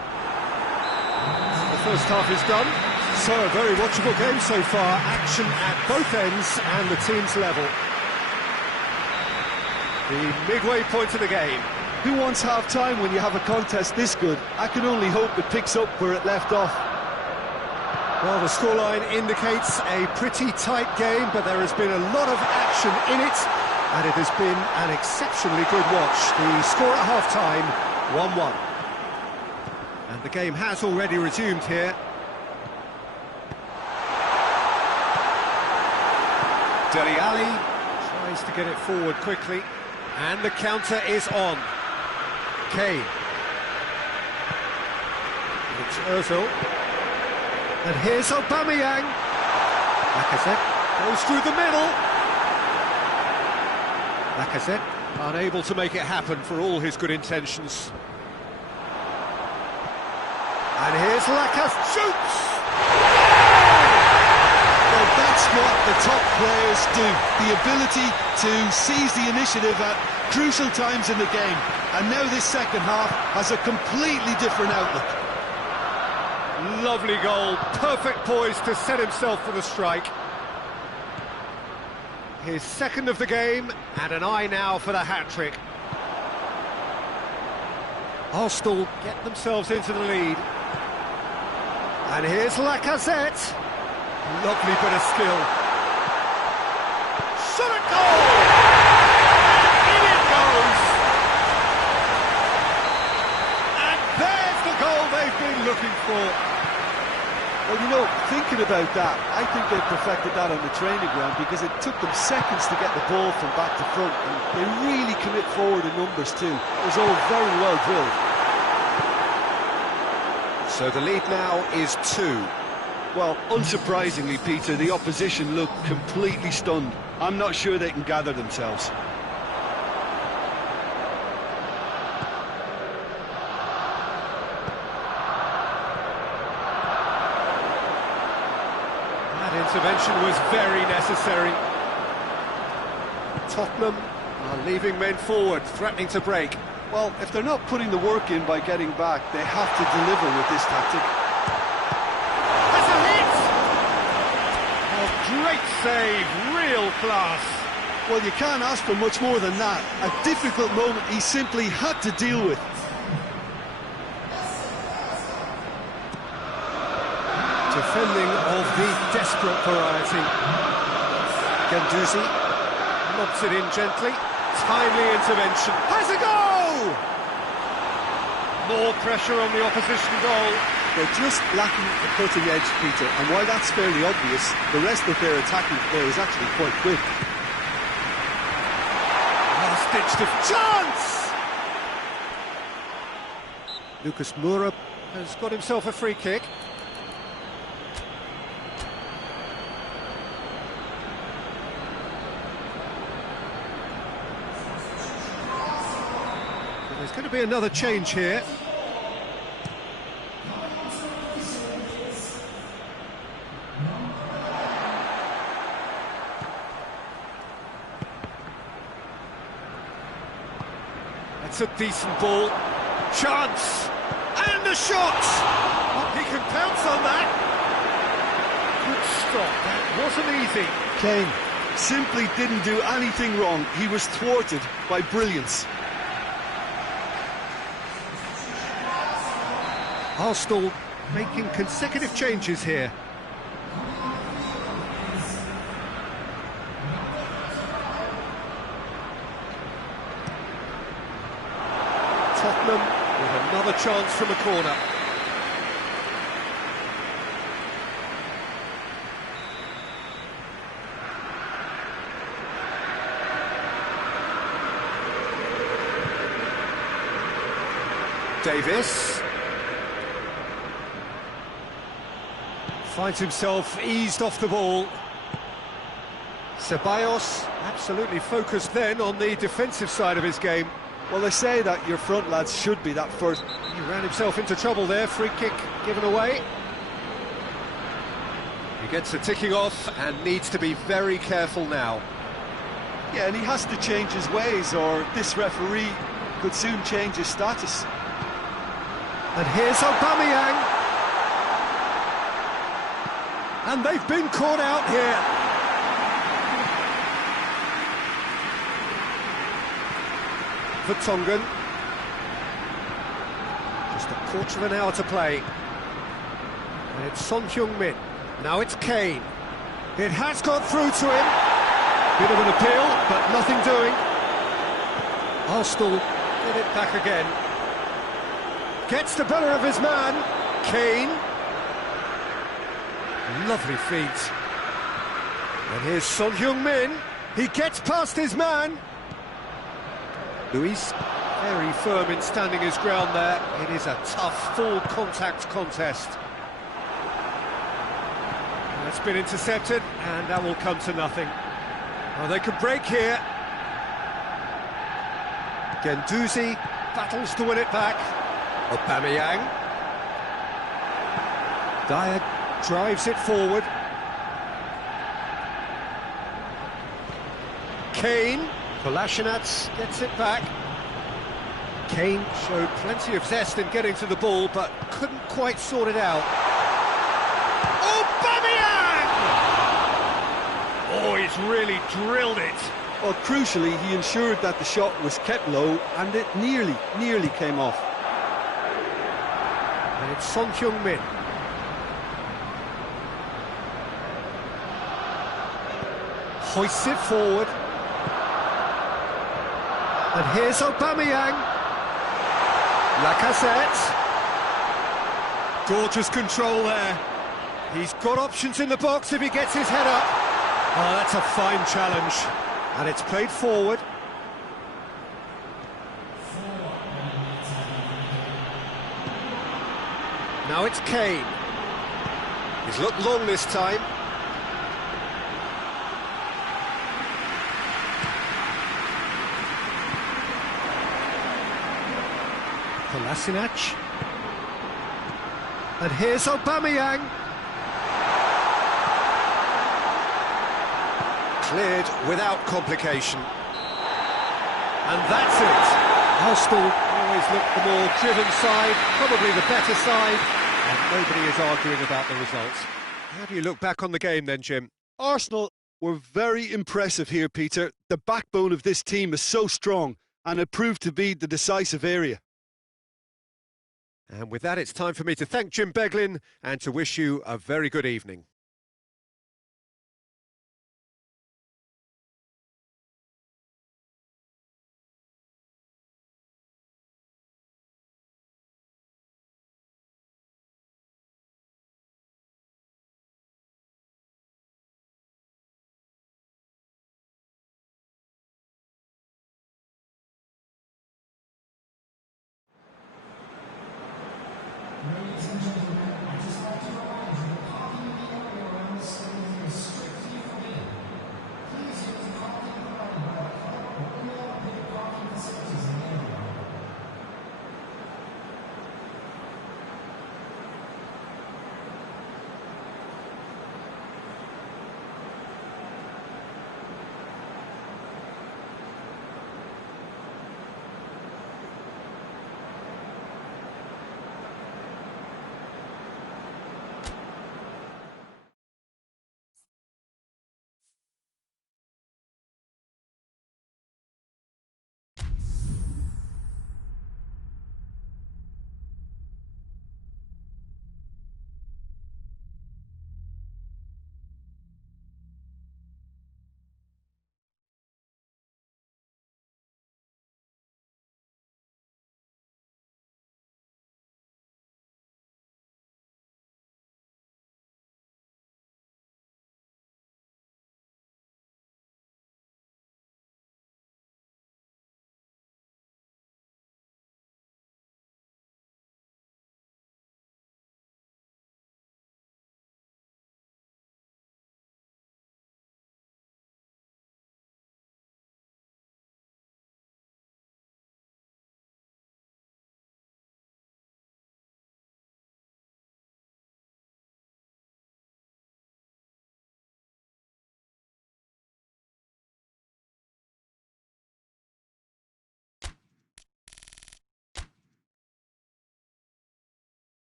The first half is done, so a very watchable game so far. Action at both ends and the team's level. The midway point of the game. Who wants half-time when you have a contest this good? I can only hope it picks up where it left off. Well, the scoreline indicates a pretty tight game, but there has been a lot of action in it, and it has been an exceptionally good watch. The score at half-time, 1-1. And the game has already resumed here. Dedy tries to get it forward quickly, and the counter is on. Kane. It's Ozil. And here's Aubameyang. Lacazette goes through the middle. Lacazette unable to make it happen for all his good intentions. And here's Lacazette, shoots! Well, that's what the top players do. The ability to seize the initiative at crucial times in the game. And now this second half has a completely different outlook. Lovely goal, perfect poise to set himself for the strike. His second of the game, and an eye now for the hat-trick. Arsenal get themselves into the lead. And here's Lacazette. Lovely bit of skill. Shot at goal! And in it goes! And there's the goal they've been looking for. Well, you know, thinking about that, I think they perfected that on the training ground because it took them seconds to get the ball from back to front, and they really commit forward in numbers too. It was all very well drilled. So the lead now is 2. Well, unsurprisingly, Peter, the opposition look completely stunned. I'm not sure they can gather themselves. That intervention was very necessary. Tottenham are leaving men forward, threatening to break. Well, if they're not putting the work in by getting back, they have to deliver with this tactic. That's a hit! Oh, great save, real class. Well, you can't ask for much more than that. A difficult moment he simply had to deal with. Defending of the desperate variety. Guendouzi lobs it in gently. Timely intervention. Has a goal! More pressure on the opposition goal. They're just lacking a cutting edge, Peter, and while that's fairly obvious, the rest of their attacking play is actually quite quick. Last-ditch chance! Lucas Moura has got himself a free kick. There's going to be another change here. It's a decent ball. Chance! And a shot! Oh, he can pounce on that. Good stop. That wasn't easy. Kane simply didn't do anything wrong. He was thwarted by brilliance. Arsenal making consecutive changes here. Tottenham with another chance from a corner. Davis finds himself eased off the ball. Ceballos absolutely focused then on the defensive side of his game. Well, they say that your front lads should be that first. He ran himself into trouble there, free kick given away. He gets a ticking off and needs to be very careful now. Yeah, and he has to change his ways or this referee could soon change his status. And here's Aubameyang. And they've been caught out here. Vertonghen. Just a quarter of an hour to play. And it's Son Heung-min. Now it's Kane. It has got through to him. Bit of an appeal, but nothing doing. Arsenal get it back again. Gets the better of his man. Kane. Lovely feet. And here's Son Heung-min. He gets past his man. Luis, very firm in standing his ground there. It is a tough, full-contact contest. That's been intercepted, and that will come to nothing. Oh, they could break here. Guendouzi battles to win it back. Aubameyang. Dyer drives it forward. Kane. Kolasinac gets it back. Kane showed plenty of zest in getting to the ball, but couldn't quite sort it out. Aubameyang! Oh, he's really drilled it. Well, crucially, he ensured that the shot was kept low, and it nearly came off. And it's Son Heung-min. Hoists it forward. And here's Aubameyang. Lacazette. Gorgeous control there. He's got options in the box if he gets his head up. Oh, that's a fine challenge. And it's played forward. Now it's Kane. He's looked long this time. Kolasinac. And here's Aubameyang. Cleared without complication. And that's it. Arsenal always look the more driven side, probably the better side, and nobody is arguing about the results. How do you look back on the game then, Jim? Arsenal were very impressive here, Peter. The backbone of this team is so strong, and it proved to be the decisive area. And with that, it's time for me to thank Jim Beglin and to wish you a very good evening.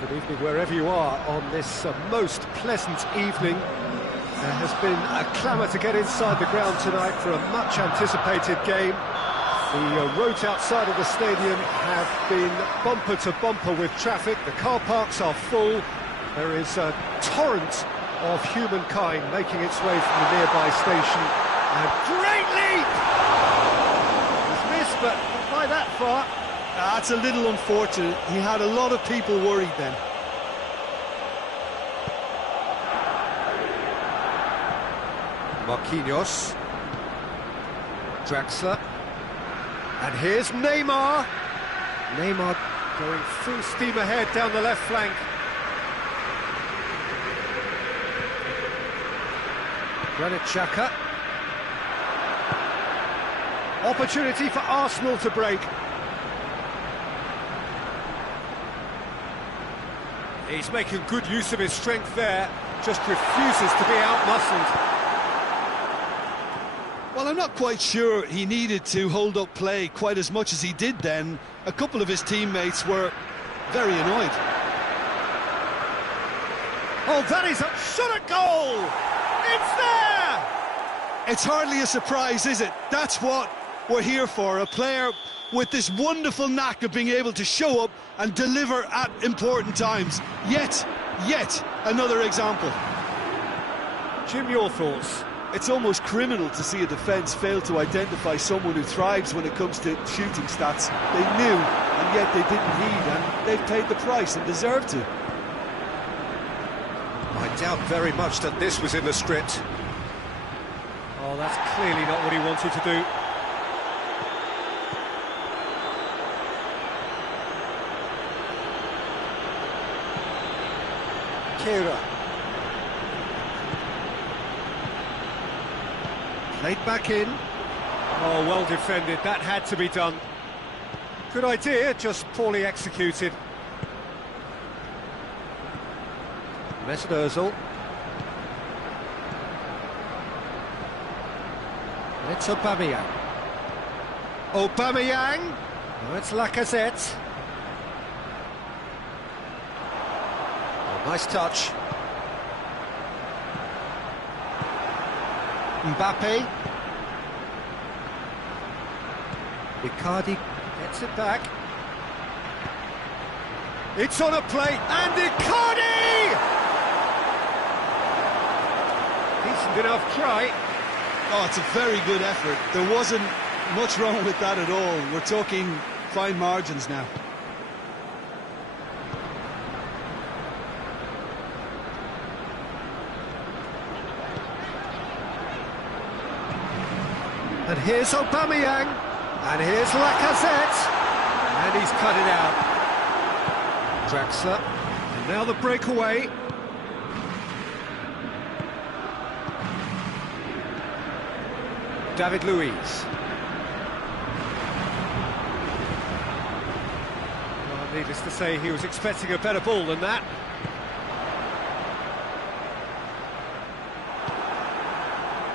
Good evening wherever you are on this most pleasant evening. There has been a clamour to get inside the ground tonight for a much anticipated game. The roads outside of the stadium have been bumper to bumper with traffic. The car parks are full. There is a torrent of humankind making its way from the nearby station. And great leap! He's missed, but not by that far. That's a little unfortunate. He had a lot of people worried then. Marquinhos. Draxler. And here's Neymar. Neymar going full steam ahead down the left flank. Granit Xhaka. Opportunity for Arsenal to break. He's making good use of his strength there, just refuses to be out-muscled. Well, I'm not quite sure he needed to hold up play quite as much as he did then. A couple of his teammates were very annoyed. Oh, that is a shot at goal! It's there! It's hardly a surprise, is it? That's what we're here for, a player with this wonderful knack of being able to show up and deliver at important times. Yet another example. Jim, your thoughts? It's almost criminal to see a defence fail to identify someone who thrives when it comes to shooting stats. They knew, and yet they didn't heed, and they've paid the price and deserve to. I doubt very much that this was in the script. Oh, that's clearly not what he wanted to do. Kira. Played back in. Oh, well defended, that had to be done. Good idea, just poorly executed. Mesut Ozil. It's Aubameyang. Aubameyang! Oh, it's Lacazette. Oh, nice touch. Mbappe. Icardi gets it back. It's on a plate, and Icardi! Decent enough try. Oh, it's a very good effort. There wasn't much wrong with that at all. We're talking fine margins now. And here's Aubameyang, and here's Lacazette, and he's cut it out. Draxler, and now the breakaway. David Luiz. Well, needless to say, he was expecting a better ball than that.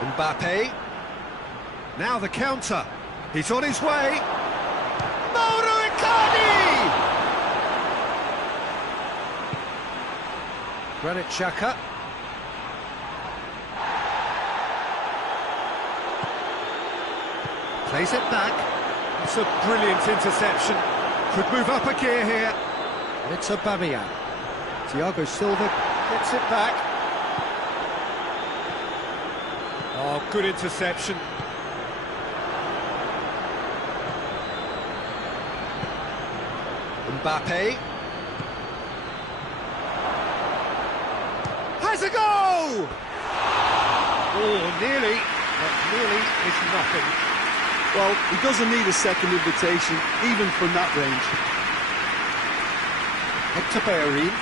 Mbappe. Now the counter. He's on his way. Mauro Icardi! Granit Xhaka. Plays it back. It's a brilliant interception. Could move up a gear here. And it's Aubameyang. Thiago Silva gets it back. Oh, good interception. Mbappe. Has a go! Oh, nearly. But nearly is nothing. Well, he doesn't need a second invitation, even from that range. Hector Bellerin.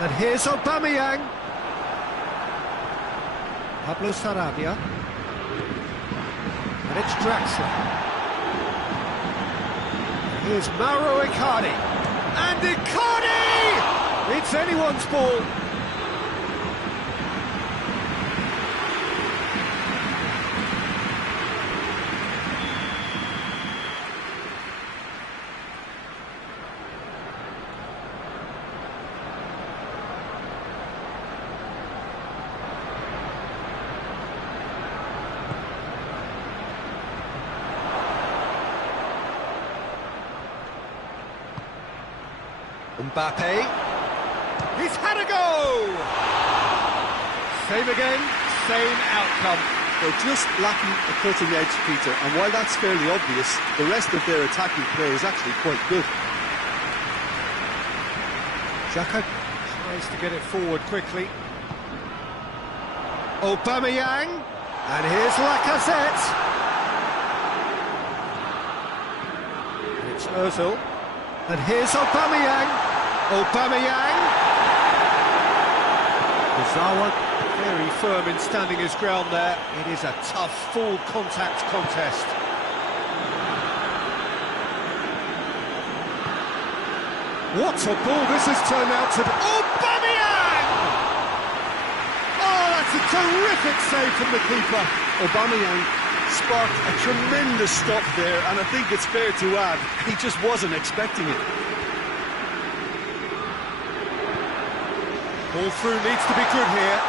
And here's Aubameyang. Pablo Sarabia. And it's Draxler. Here's Mauro Icardi. And Icardi! It's anyone's ball. Mbappe, he's had a go! Same again, same outcome. They're just lacking a cutting edge, Peter, and while that's fairly obvious, the rest of their attacking play is actually quite good. Xhaka tries to get it forward quickly. Aubameyang, and here's Lacazette. It's Ozil, and here's Aubameyang. Aubameyang. Kurzawa very firm in standing his ground there. It is a tough, full contact contest. What a ball this has turned out to be. Aubameyang! Oh, that's a terrific save from the keeper. Aubameyang sparked a tremendous stop there, and I think it's fair to add, he just wasn't expecting it. Ball through needs to be good here.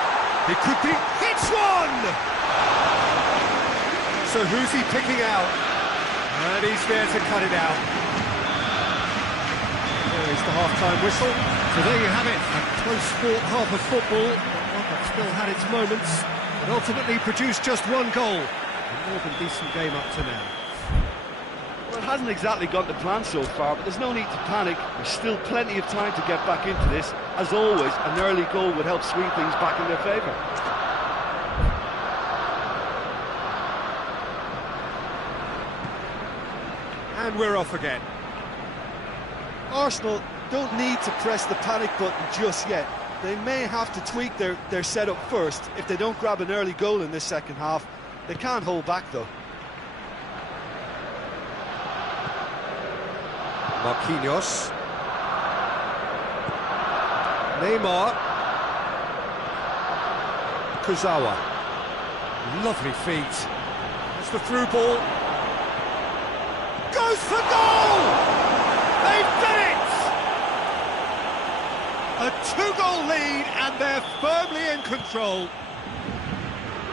It could be... Hits one! So who's he picking out? And he's there to cut it out. There's the half-time whistle. So there you have it. A close sport half of football. One that still had its moments, but ultimately produced just one goal. A more than decent game up to now. Well, it hasn't exactly gone to plan so far, but there's no need to panic. There's still plenty of time to get back into this. As always, an early goal would help swing things back in their favour. And we're off again. Arsenal don't need to press the panic button just yet. They may have to tweak their setup first. If they don't grab an early goal in this second half, they can't hold back though. Marquinhos. Neymar. Kurzawa. Lovely feet. That's the through ball. Goes for goal! They've done it! A two-goal lead and they're firmly in control.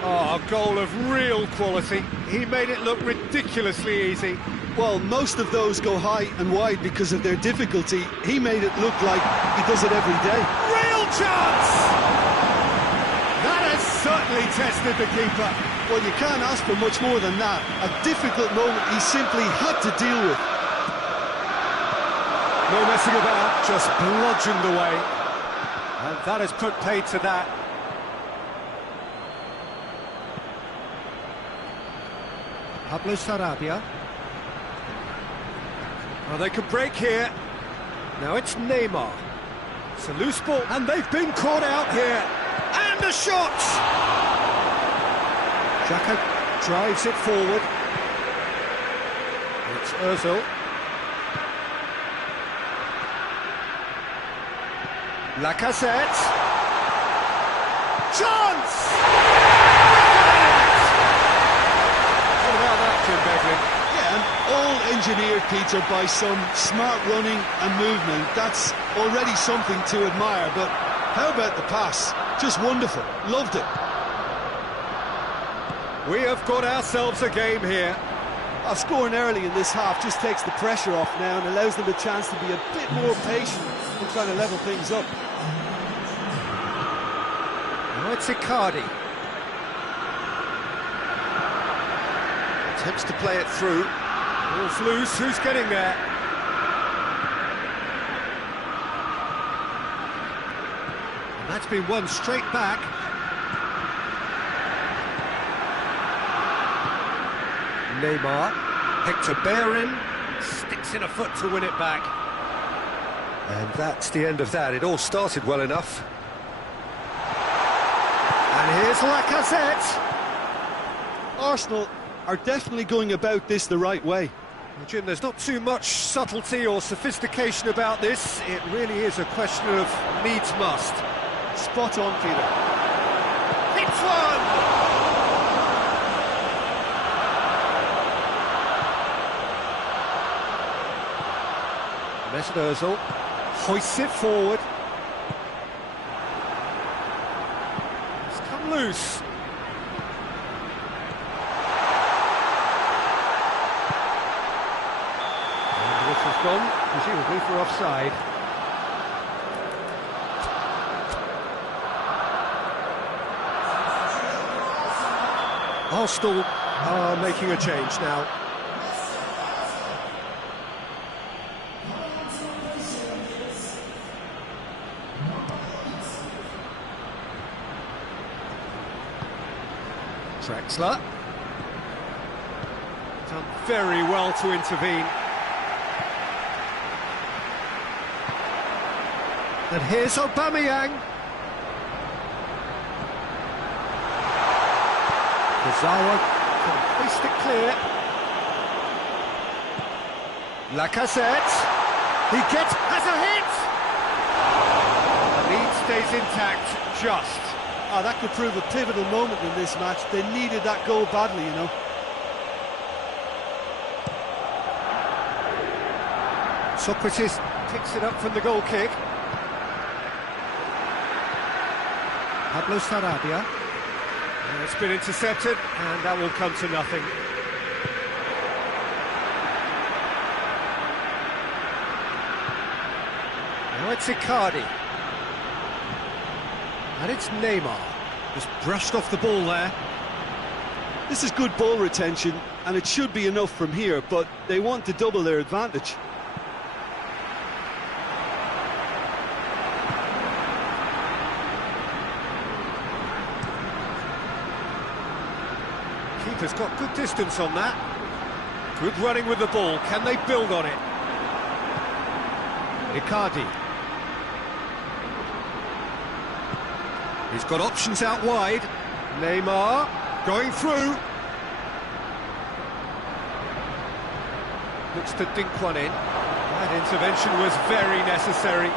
Oh, a goal of real quality. He made it look ridiculously easy. Well, most of those go high and wide because of their difficulty. He made it look like he does it every day. Real chance! That has certainly tested the keeper. Well, you can't ask for much more than that. A difficult moment he simply had to deal with. No messing about, just bludgeoned away. And that has put paid to that. Pablo Sarabia. Oh, they could break here. Now it's Neymar. It's a loose ball, and they've been caught out here. And a shot! Xhaka drives it forward. It's Ozil. Lacazette. Chance! What about that, Jim Begley? Yeah, and all engineered, Peter, by some smart running and movement. That's already something to admire, but how about the pass? Just wonderful. Loved it. We have got ourselves a game here. Scoring early in this half just takes the pressure off now and allows them a chance to be a bit more patient in trying to level things up. Now it's Icardi. Attempts to play it through. Ball's loose, who's getting there? And that's been won straight back. Neymar, Hector Bellerin, sticks in a foot to win it back. And that's the end of that. It all started well enough. And here's Lacazette. Arsenal are definitely going about this the right way. Well, Jim, there's not too much subtlety or sophistication about this. It really is a question of needs must. Spot on, Peter. Hits one! Mesut Ozil hoists it forward. It's come loose. And the whistle's gone, presumably for offside. Arsenal are making a change now. Drexler. Done very well to intervene. And here's Aubameyang. Kurzawa can hoist it clear. Lacazette. He has a hit! The lead stays intact, just. Oh, that could prove a pivotal moment in this match. They needed that goal badly, you know. Socrates picks it up from the goal kick. Pablo Sarabia. And it's been intercepted, and that will come to nothing. Now it's Icardi. And it's Neymar. Just brushed off the ball there. This is good ball retention, and it should be enough from here, but they want to double their advantage. Keeper's got good distance on that. Good running with the ball. Can they build on it? Icardi. He's got options out wide. Neymar going through. Looks to dink one in. That intervention was very necessary.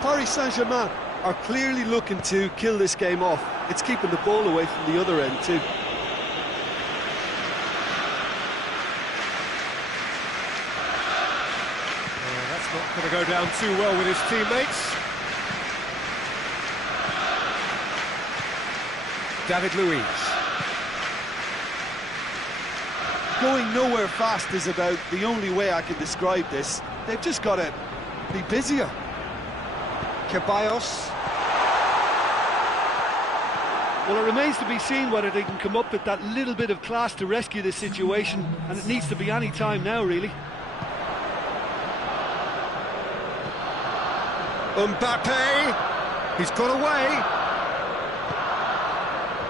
Paris Saint-Germain are clearly looking to kill this game off. It's keeping the ball away from the other end too. That's not going to go down too well with his teammates. David Luiz. Going nowhere fast is about the only way I can describe this. They've just got to be busier. Ceballos. Well, it remains to be seen whether they can come up with that little bit of class to rescue this situation, and it needs to be any time now, really. Mbappe. He's got away.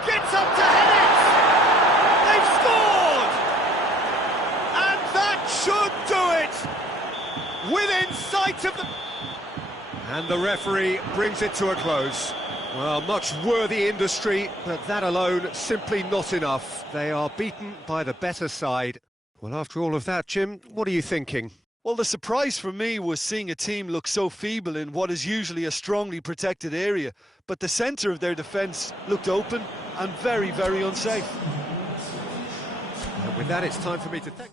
Gets up to head it. They've scored. And that should do it. Within sight of the... And the referee brings it to a close. Well, much worthy industry, but that alone simply not enough. They are beaten by the better side. Well, after all of that, Jim, what are you thinking? Well, the surprise for me was seeing a team look so feeble in what is usually a strongly protected area, but the centre of their defence looked open and very, very unsafe. And with that, it's time for me to thank...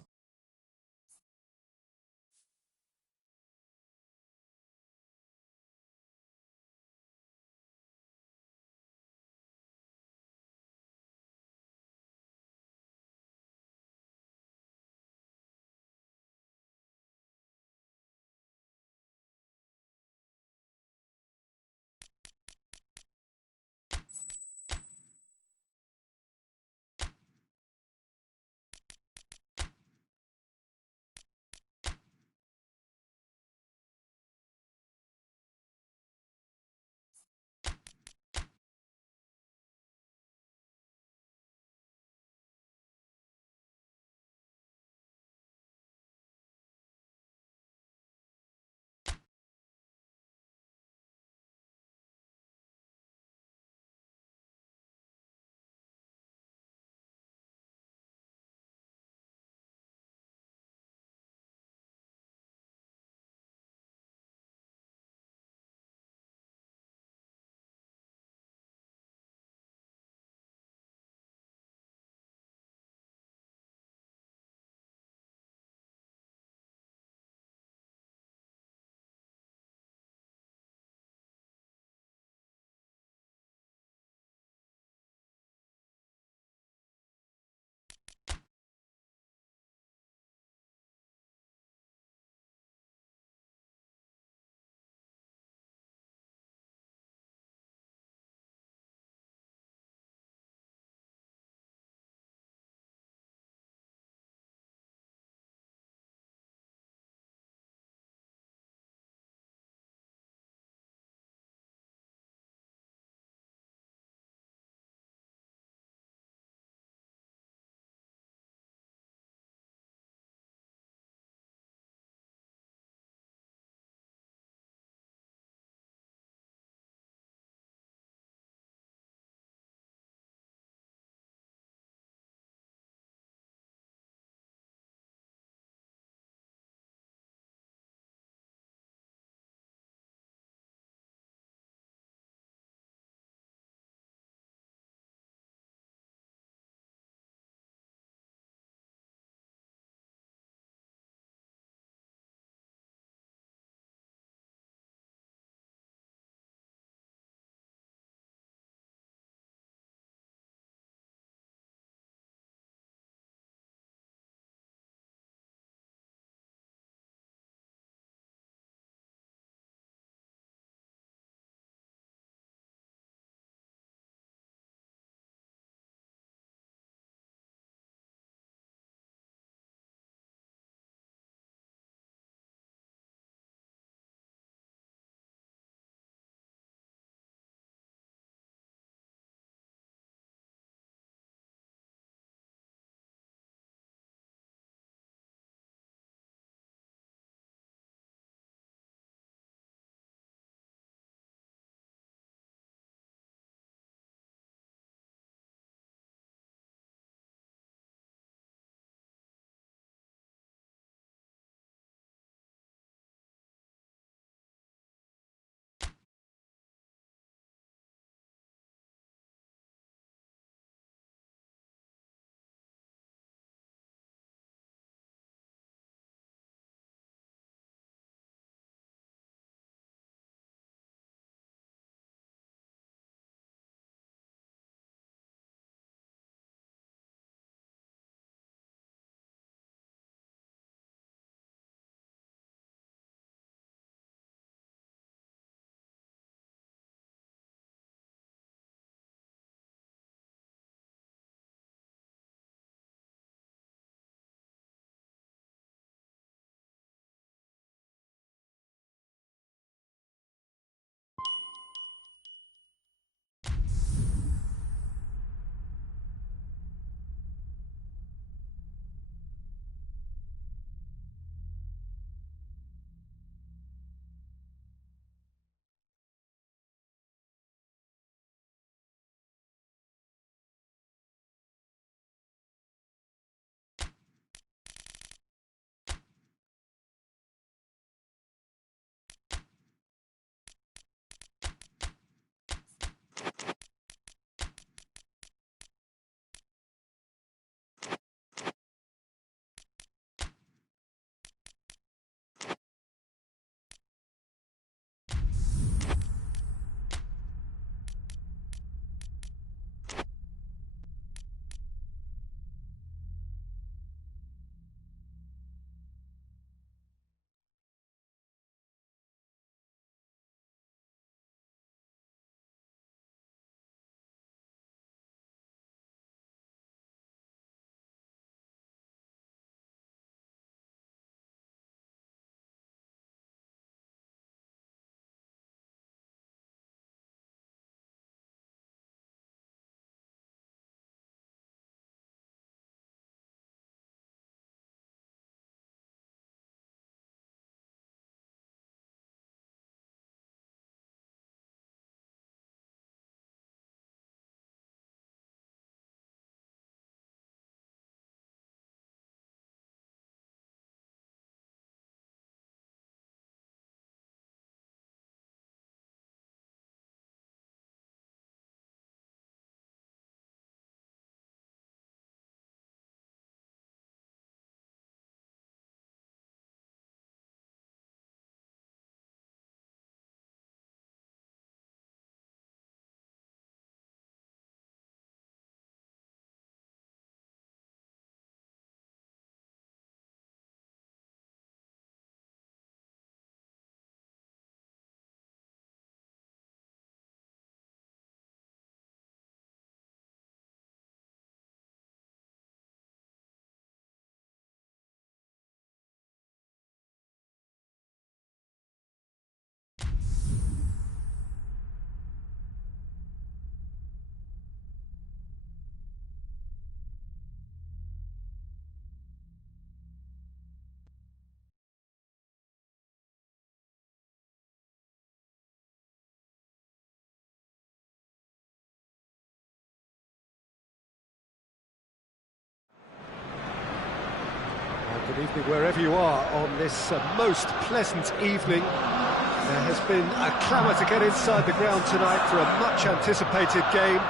Good evening wherever you are on this most pleasant evening. There has been a clamour to get inside the ground tonight for a much-anticipated game.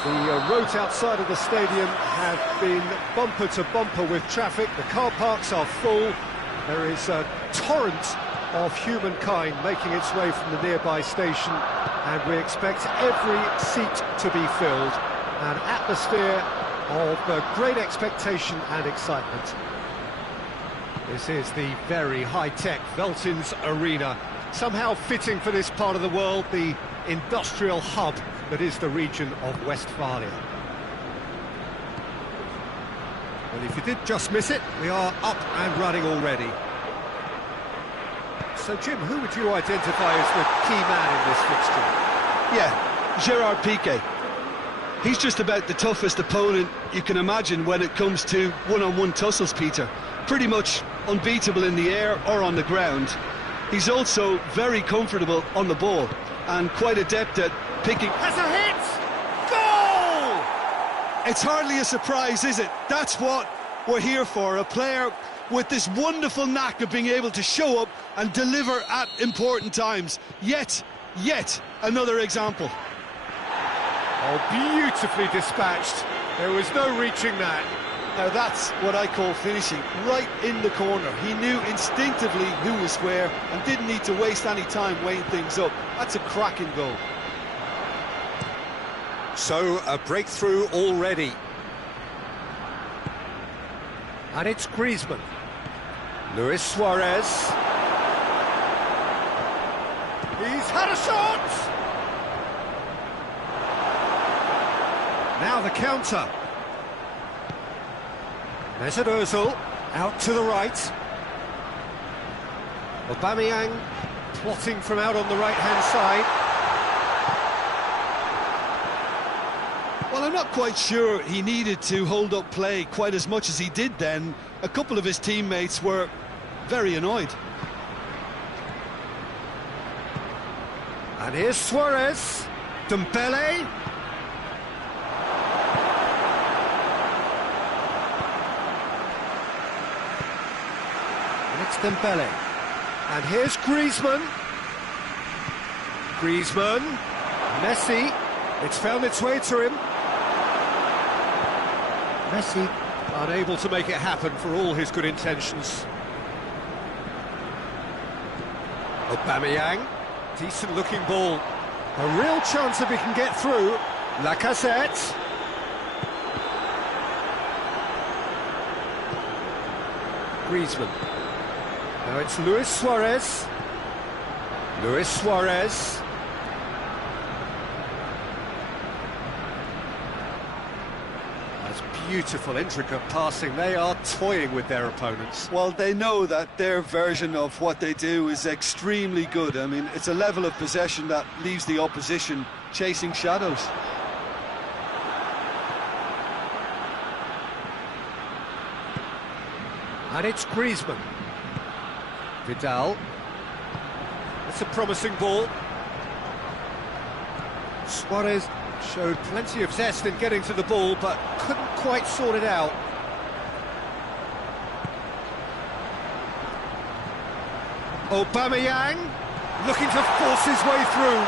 The roads outside of the stadium have been bumper to bumper with traffic. The car parks are full. There is a torrent of humankind making its way from the nearby station, and we expect every seat to be filled. An atmosphere of great expectation and excitement. This is the very high-tech Veltins Arena, somehow fitting for this part of the world, the industrial hub that is the region of Westphalia. Well, if you did just miss it, we are up and running already. So, Jim, who would you identify as the key man in this fixture? Yeah, Gerard Piqué. He's just about the toughest opponent you can imagine when it comes to one-on-one tussles, Peter. Pretty much unbeatable in the air or on the ground. He's also very comfortable on the ball and quite adept at picking... Has a hit! Goal! It's hardly a surprise, is it? That's what we're here for, a player with this wonderful knack of being able to show up and deliver at important times. Yet another example. Oh, beautifully dispatched. There was no reaching that. Now that's what I call finishing, right in the corner. He knew instinctively who was where and didn't need to waste any time weighing things up. That's a cracking goal. So, a breakthrough already. And it's Griezmann. Luis Suarez. He's had a shot! Now the counter. Mesut Ozil out to the right. Aubameyang plotting from out on the right-hand side. Well, I'm not quite sure he needed to hold up play quite as much as he did then. A couple of his teammates were very annoyed. And here's Suarez. Dembele. It's Dembele. And here's Griezmann. Griezmann. Messi. It's found its way to him. Messi unable to make it happen for all his good intentions. Aubameyang. Decent looking ball. A real chance if he can get through. Lacazette. Griezmann. Now it's Luis Suarez. Luis Suarez. That's beautiful, intricate passing. They are toying with their opponents. Well, they know that their version of what they do is extremely good. I mean, it's a level of possession that leaves the opposition chasing shadows. And it's Griezmann. Vidal. It's a promising ball. Suarez showed plenty of zest in getting to the ball, but couldn't quite sort it out. Aubameyang looking to force his way through.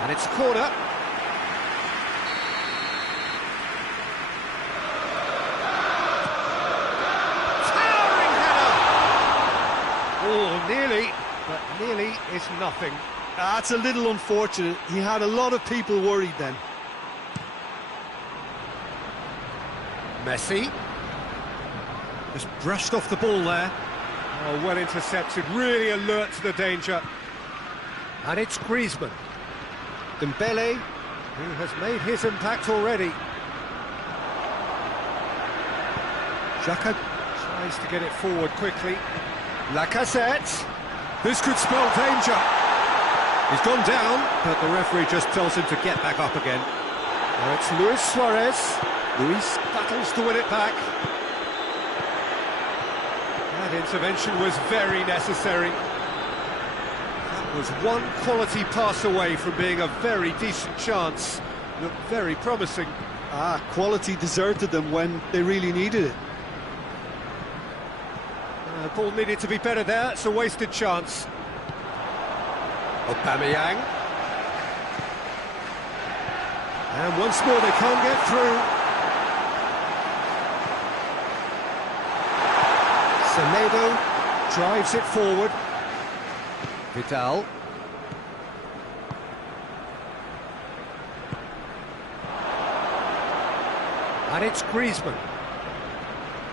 And it's a corner. Oh, nearly, but nearly is nothing. That's a little unfortunate. He had a lot of people worried then. Messi. Just brushed off the ball there. Oh, well intercepted, really alert to the danger. And it's Griezmann. Dembele, who has made his impact already. Xhaka tries to get it forward quickly. Lacazette. This could spell danger. He's gone down, but the referee just tells him to get back up again. Now it's Luis Suarez. Luis battles to win it back. That intervention was very necessary. That was one quality pass away from being a very decent chance. Looked very promising. Quality deserted them when they really needed it. The ball needed to be better there, it's a wasted chance. Aubameyang. And once more they can't get through. Semedo drives it forward. Vidal. And it's Griezmann.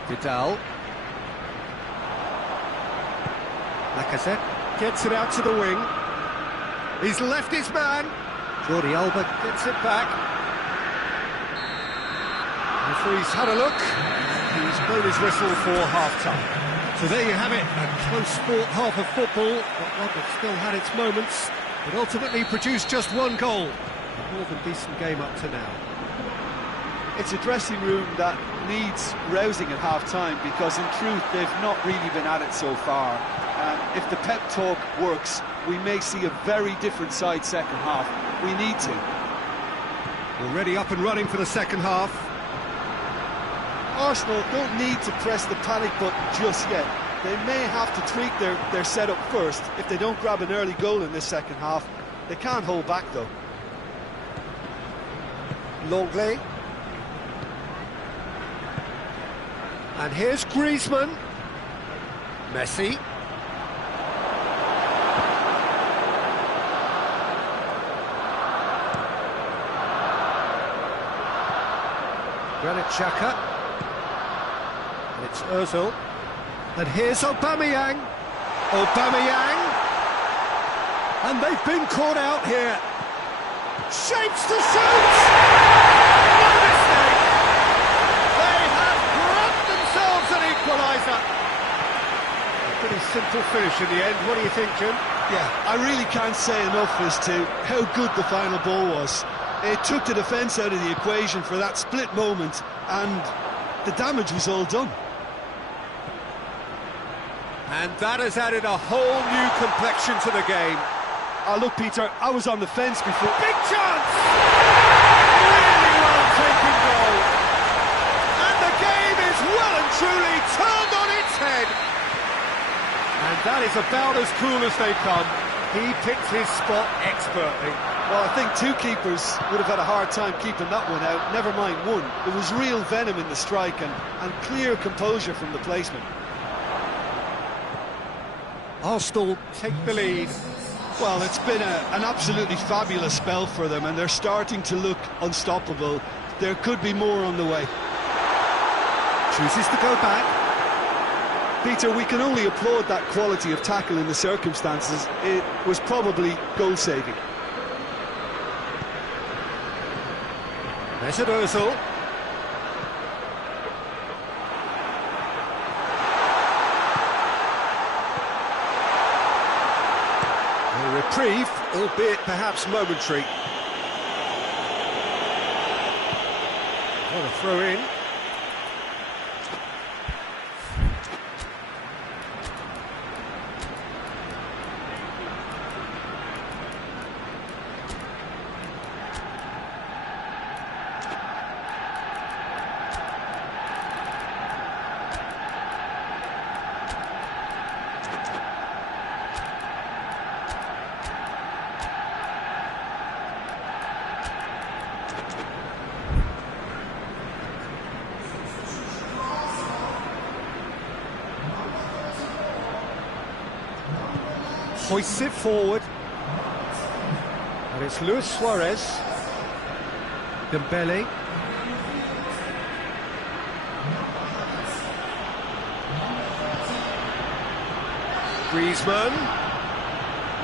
Vidal. Lacazette gets it out to the wing. He's left his man. Jordi Alba gets it back. The referee's had a look. He's blown his whistle for half-time. So there you have it, a close-fought half of football, but one that still had its moments, but ultimately produced just one goal. A more than decent game up to now. It's a dressing room that needs rousing at half-time, because in truth they've not really been at it so far. And if the pep talk works, we may see a very different side second half. We need to. Already up and running for the second half. Arsenal don't need to press the panic button just yet. They may have to tweak their setup first. If they don't grab an early goal in this second half, they can't hold back though. Longley. And here's Griezmann. Messi. Granit Xhaka. And it's Ozil. And here's Aubameyang. Aubameyang. And they've been caught out here. Shapes to shoot! No mistake! They have grabbed themselves an equaliser. A pretty simple finish in the end. What do you think, Jim? Yeah, I really can't say enough as to how good the final ball was. It took the defence out of the equation for that split moment, and the damage was all done. And that has added a whole new complexion to the game. Look, Peter, I was on the fence before. Big chance! Really well taken goal. And the game is well and truly turned on its head. And that is about as cool as they come. He picked his spot expertly. Well, I think two keepers would have had a hard time keeping that one out, never mind one. There was real venom in the strike and clear composure from the placement. Arsenal take the lead. Well, it's been an absolutely fabulous spell for them, and they're starting to look unstoppable. There could be more on the way. Chooses to go back. Peter, we can only applaud that quality of tackle in the circumstances. It was probably goal-saving. Mesut Ozil. A reprieve, albeit perhaps momentary. What a throw in. Hoists it forward. And it's Luis Suarez. Dembele. Griezmann.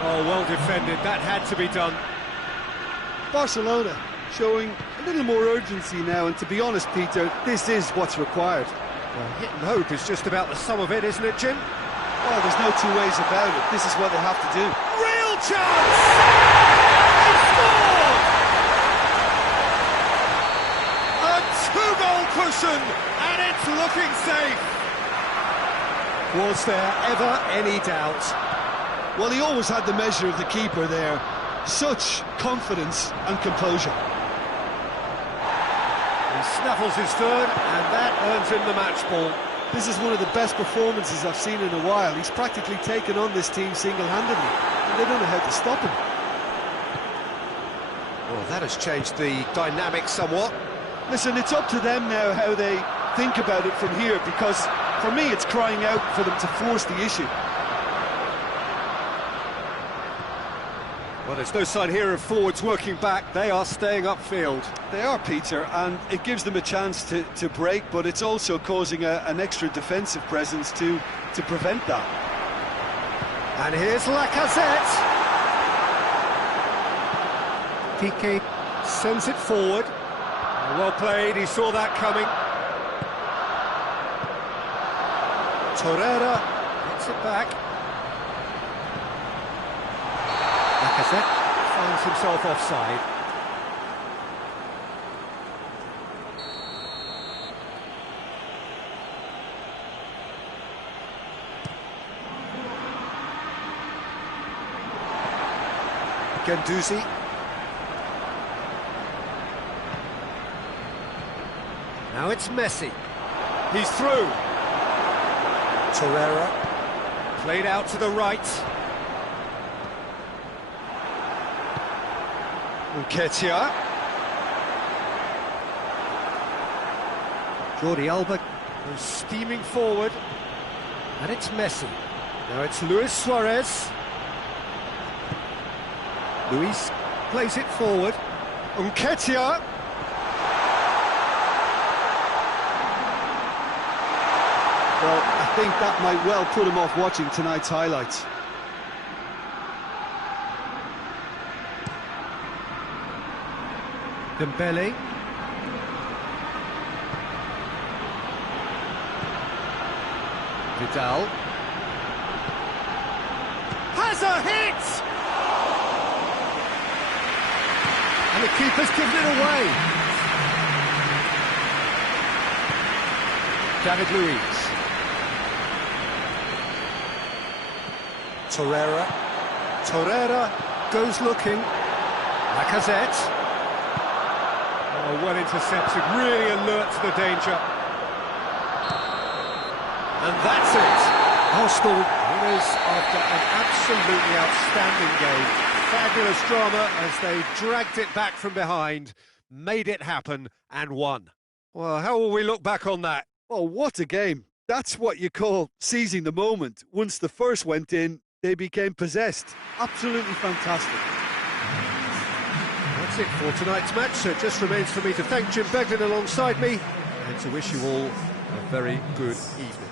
Oh, well defended. That had to be done. Barcelona showing a little more urgency now, and to be honest, Peter, this is what's required. Well, hit and hope is just about the sum of it, isn't it, Jim? Well, there's no two ways about it. This is what they have to do. Real chance! They scored! A two-goal cushion, and it's looking safe. Was there ever any doubt? Well, he always had the measure of the keeper there. Such confidence and composure. He snaffles his third, and that earns him the match ball. This is one of the best performances I've seen in a while. He's practically taken on this team single-handedly, and they don't know how to stop him. Well, that has changed the dynamic somewhat. Listen, it's up to them now how they think about it from here, because for me it's crying out for them to force the issue. Well, there's no sign here of forwards working back. They are staying upfield. They are, Peter, and it gives them a chance to break, but it's also causing an extra defensive presence to prevent that. And here's Lacazette. Piqué sends it forward. Well played, he saw that coming. Torreira gets it back. Lacazette finds himself offside. Guendouzi. Now it's Messi. He's through. Torreira. Played out to the right. Nketiah. Jordi Alba goes steaming forward. And it's Messi. Now it's Luis Suarez. Luis plays it forward. Nketiah. Well, I think that might well put him off watching tonight's highlights. Dembele. Vidal. Has a hit! And the keeper's given it away. David Luiz. Torreira goes looking. Lacazette. Oh, well intercepted, really alert to the danger. And that's it. Arsenal winners after an absolutely outstanding game. Fabulous drama as they dragged it back from behind, made it happen and won. Well, how will we look back on that? Oh, what a game. That's what you call seizing the moment. Once the first went in, they became possessed. Absolutely fantastic. That's it for tonight's match, so it just remains for me to thank Jim Beglin alongside me and to wish you all a very good evening.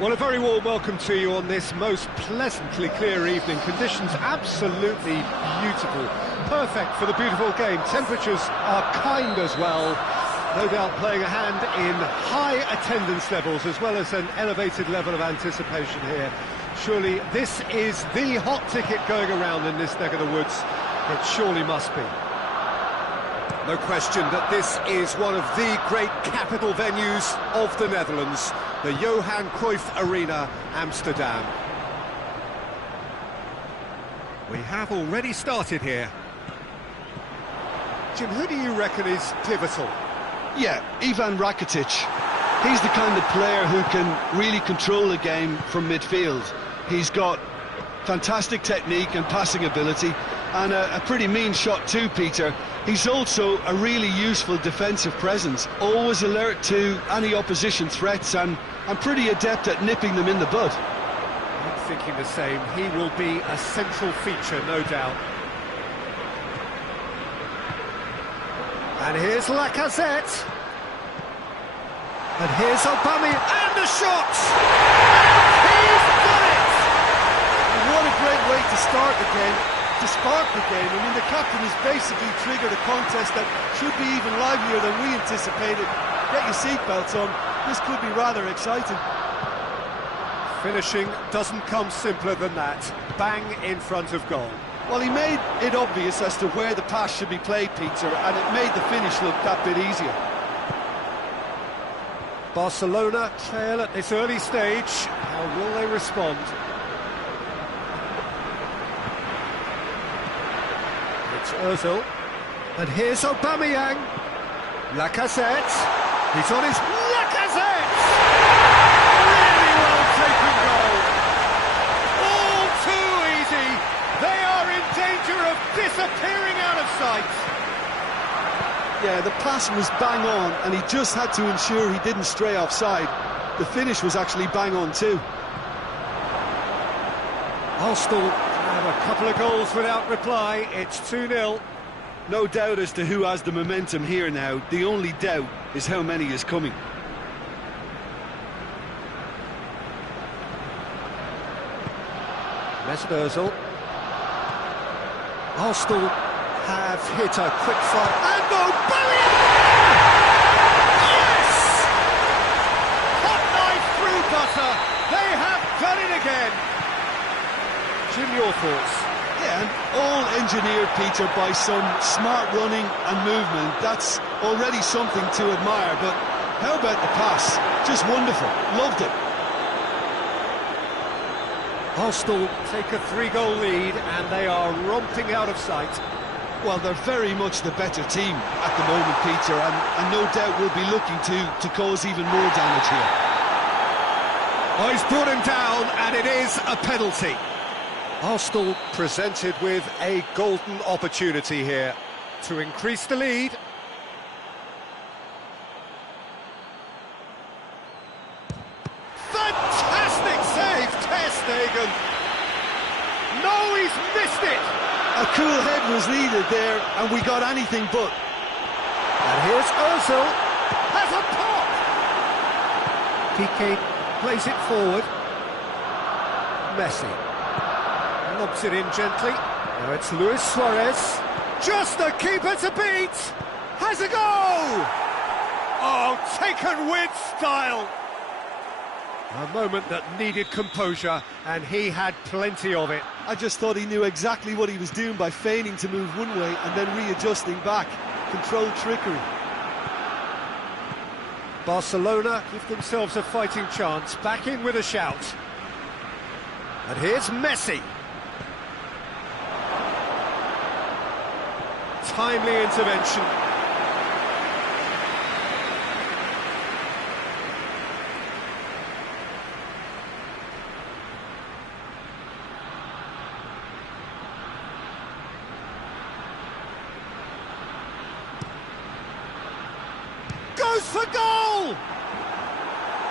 Well, a very warm welcome to you on this most pleasantly clear evening. Conditions absolutely beautiful. Perfect for the beautiful game. Temperatures are kind as well. No doubt playing a hand in high attendance levels as well as an elevated level of anticipation here. Surely this is the hot ticket going around in this neck of the woods. It surely must be. No question that this is one of the great capital venues of the Netherlands, the Johan Cruyff Arena, Amsterdam. We have already started here. Jim, who do you reckon is pivotal? Yeah, Ivan Rakitic. He's the kind of player who can really control a game from midfield. He's got fantastic technique and passing ability, and a pretty mean shot too, Peter. He's also a really useful defensive presence, always alert to any opposition threats and pretty adept at nipping them in the bud. I'm thinking the same. He will be a central feature, no doubt. And here's Lacazette. And here's Aubameyang, and the shot! He's got it! What a great way to start the game, to spark the game. I mean, the captain has basically triggered a contest that should be even livelier than we anticipated. Get your seatbelts on, this could be rather exciting. Finishing doesn't come simpler than that. Bang in front of goal. Well, he made it obvious as to where the pass should be played, Peter, and it made the finish look that bit easier. Barcelona trail at this early stage. How will they respond? It's Ozil. And here's Aubameyang. Lacazette. He's on his... Lacazette! Really well taken goal. All too easy. They are in danger of disappearing out of sight. Yeah, the pass was bang on, and he just had to ensure he didn't stray offside. The finish was actually bang on too. Arsenal have a couple of goals without reply. It's 2-0. No doubt as to who has the momentum here now. The only doubt is how many is coming. Mesut Ozil. Arsenal have hit a quick fire. And Aubameyang! Yes! Hot knife through butter. They have done it again. Jim, your thoughts? Yeah, and all engineered, Peter, by some smart running and movement. That's already something to admire, but how about the pass? Just wonderful. Loved it. Arsenal take a 3-goal lead and they are romping out of sight. Well, they're very much the better team at the moment, Peter, and no doubt will be looking to cause even more damage here. Oh, he's brought him down and it is a penalty. Arsenal presented with a golden opportunity here to increase the lead. Fantastic save, Ter Stegen. No, he's missed it. A cool head was needed there, and we got anything but. And here's Ozil, has a pop. Piqué plays it forward. Messi lobs it in gently. Now it's Luis Suarez. Just the keeper to beat. Has a go. Oh, taken with style. A moment that needed composure, and he had plenty of it. I just thought he knew exactly what he was doing by feigning to move one way and then readjusting back. Controlled trickery. Barcelona give themselves a fighting chance, back in with a shout. And here's Messi. Timely intervention. Goes for goal!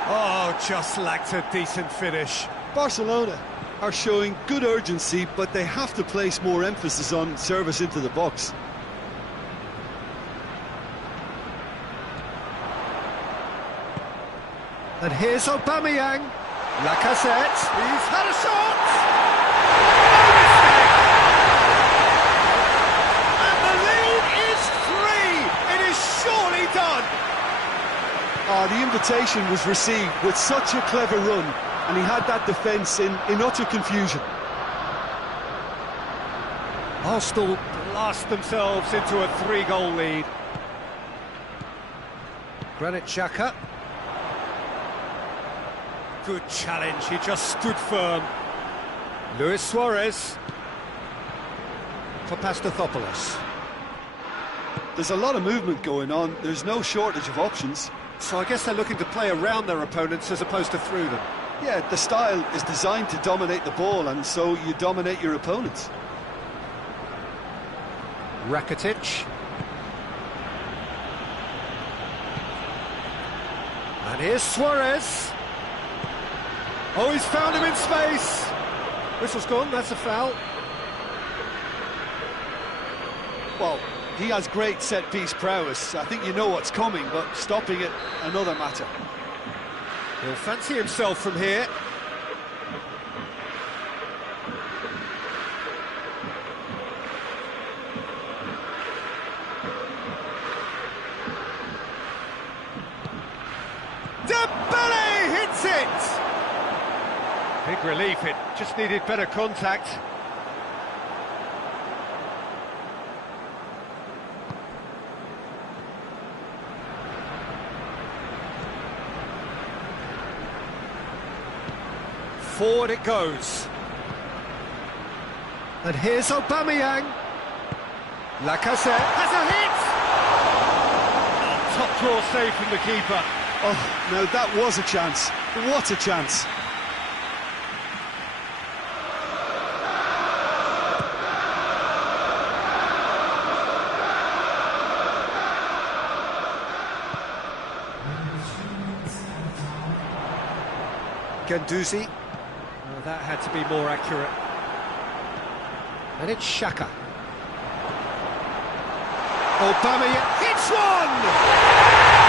Oh, just lacked a decent finish. Barcelona are showing good urgency, but they have to place more emphasis on service into the box. And here's Aubameyang. Lacazette, he's had a shot! And the lead is 3! It is surely done! Oh, the invitation was received with such a clever run, and he had that defence in utter confusion. Arsenal blast themselves into a 3-goal lead. Granit Xhaka. Good challenge, he just stood firm. Luis Suarez. For Pastathopoulos. There's a lot of movement going on, there's no shortage of options. So I guess they're looking to play around their opponents as opposed to through them. Yeah, the style is designed to dominate the ball, and so you dominate your opponents. Rakitic. And here's Suarez. Oh, he's found him in space. Whistle's gone, that's a foul. Well, he has great set-piece prowess. I think you know what's coming, but stopping it, another matter. He'll fancy himself from here. Dedy hits it! Big relief, it just needed better contact. Forward it goes. And here's Aubameyang. Lacazette has a hit! Oh, top draw save from the keeper. Oh, now that was a chance. What a chance. Guendouzi. Oh, that had to be more accurate. And it's Xhaka. Aubameyang hits one!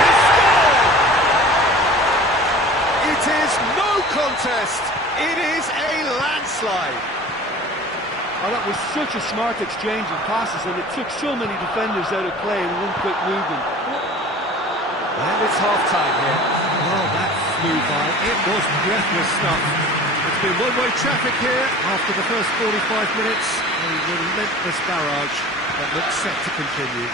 He scored! It is no contest. It is a landslide. Oh, that was such a smart exchange of passes, and it took so many defenders out of play in one quick movement. And it's half-time here. Well, that flew by. It was breathless stuff. It's been one-way traffic here after the first 45 minutes. A relentless barrage that looks set to continue.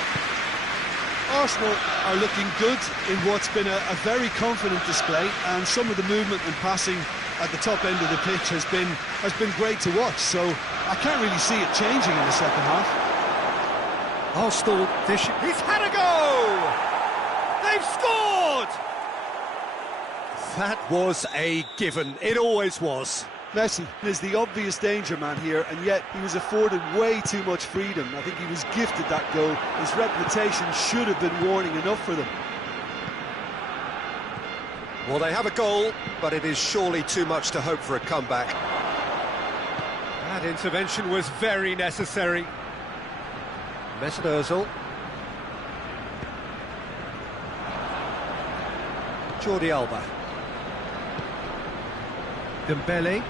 Arsenal are looking good in what's been a very confident display, and some of the movement and passing at the top end of the pitch has been great to watch, so I can't really see it changing in the second half. Arsenal dish. He's had a go! They've scored! That was a given. It always was. Messi is the obvious danger man here, and yet he was afforded way too much freedom. I think he was gifted that goal. His reputation should have been warning enough for them. Well, they have a goal, but it is surely too much to hope for a comeback. That intervention was very necessary. Mesut Ozil. Jordi Alba. Dembele.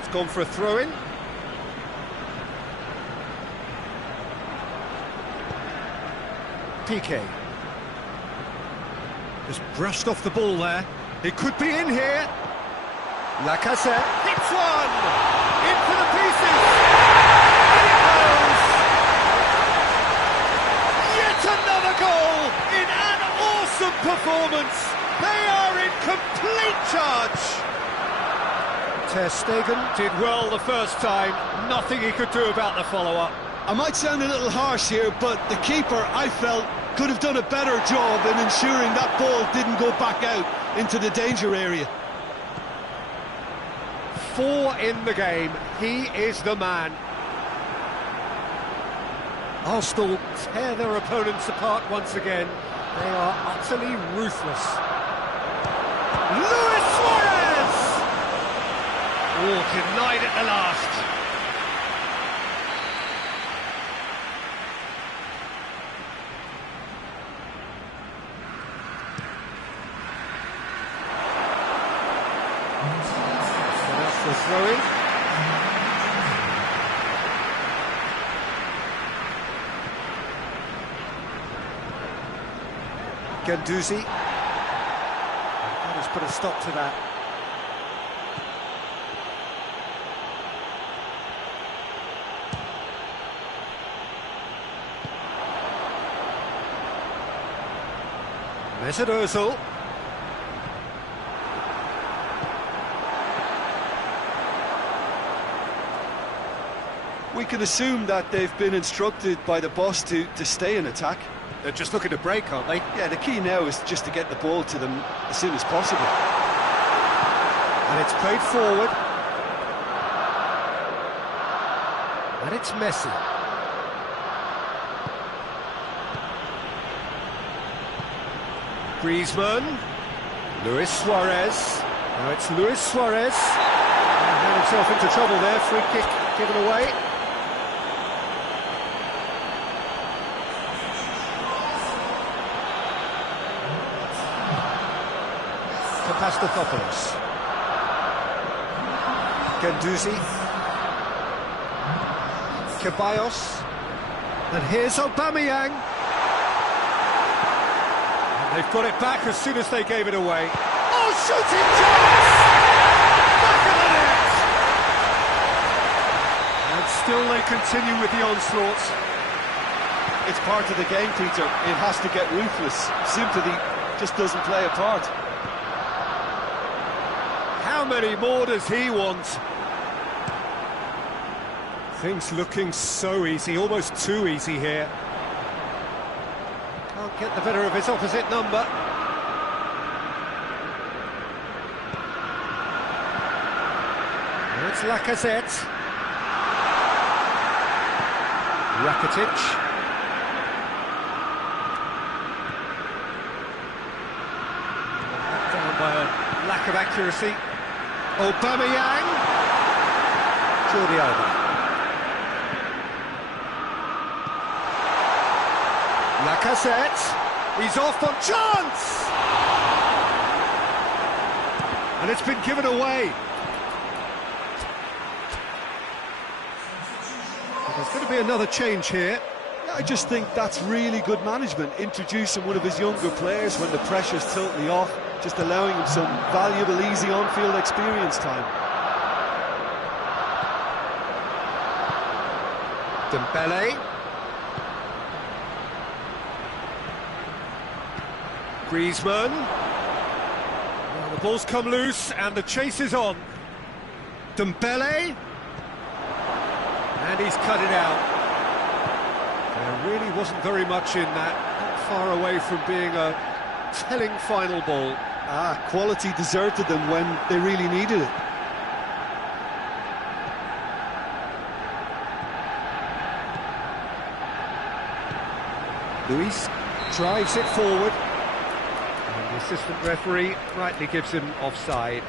It's gone for a throw-in. Piqué. Just brushed off the ball there. It could be in here. Lacazette hits one! Into the pieces! And it goes! Yet another goal in an awesome performance! They are in complete charge! Ter Stegen did well the first time. Nothing he could do about the follow-up. I might sound a little harsh here, but the keeper, I felt, could have done a better job in ensuring that ball didn't go back out into the danger area. 4 in the game. He is the man. Arsenal tear their opponents apart once again. They are utterly ruthless. Luis Suarez! Oh, denied at the last. Throw in. Dedy. That has put a stop to that. Mesut Ozil. We can assume that they've been instructed by the boss to stay in attack. They're just looking to break, aren't they? Yeah, the key now is just to get the ball to them as soon as possible. And it's played forward. And it's Messi. Griezmann. Luis Suarez. Now it's Luis Suarez. And had himself into trouble there. Free kick given away. Pastathopoulos. Dedy. Ceballos. And here's Aubameyang. And they've got it back as soon as they gave it away. Oh, shooting chance! Back of the net! And still they continue with the onslaught. It's part of the game, Peter. It has to get ruthless. Sympathy just doesn't play a part. How many more does he want? Things looking so easy, almost too easy here. Can't get the better of his opposite number. Now it's Lacazette. Rakitic. Down by a lack of accuracy. Aubameyang. Jordi Alba. Lacazette. He's off on chance! And it's been given away. There's going to be another change here. I just think that's really good management, introducing one of his younger players when the pressure's totally off, just allowing him some valuable, easy on-field experience time. Dembele. Griezmann. Well, the ball's come loose and the chase is on. Dembele. And he's cut it out. There really wasn't very much in that, not far away from being a telling final ball. Quality deserted them when they really needed it. Luis drives it forward. And the assistant referee rightly gives him offside.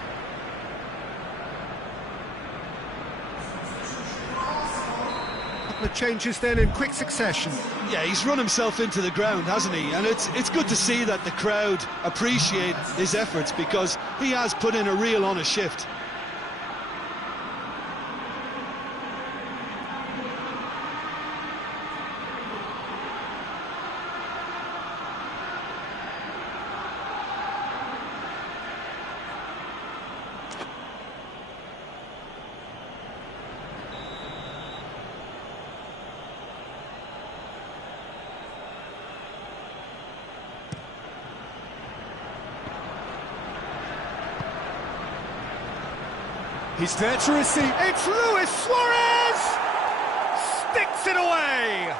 The changes then in quick succession. Yeah, he's run himself into the ground, hasn't he? And it's good to see that the crowd appreciate his efforts, because he has put in a real honest shift. He's there to receive. It's Luis Suarez! Sticks it away!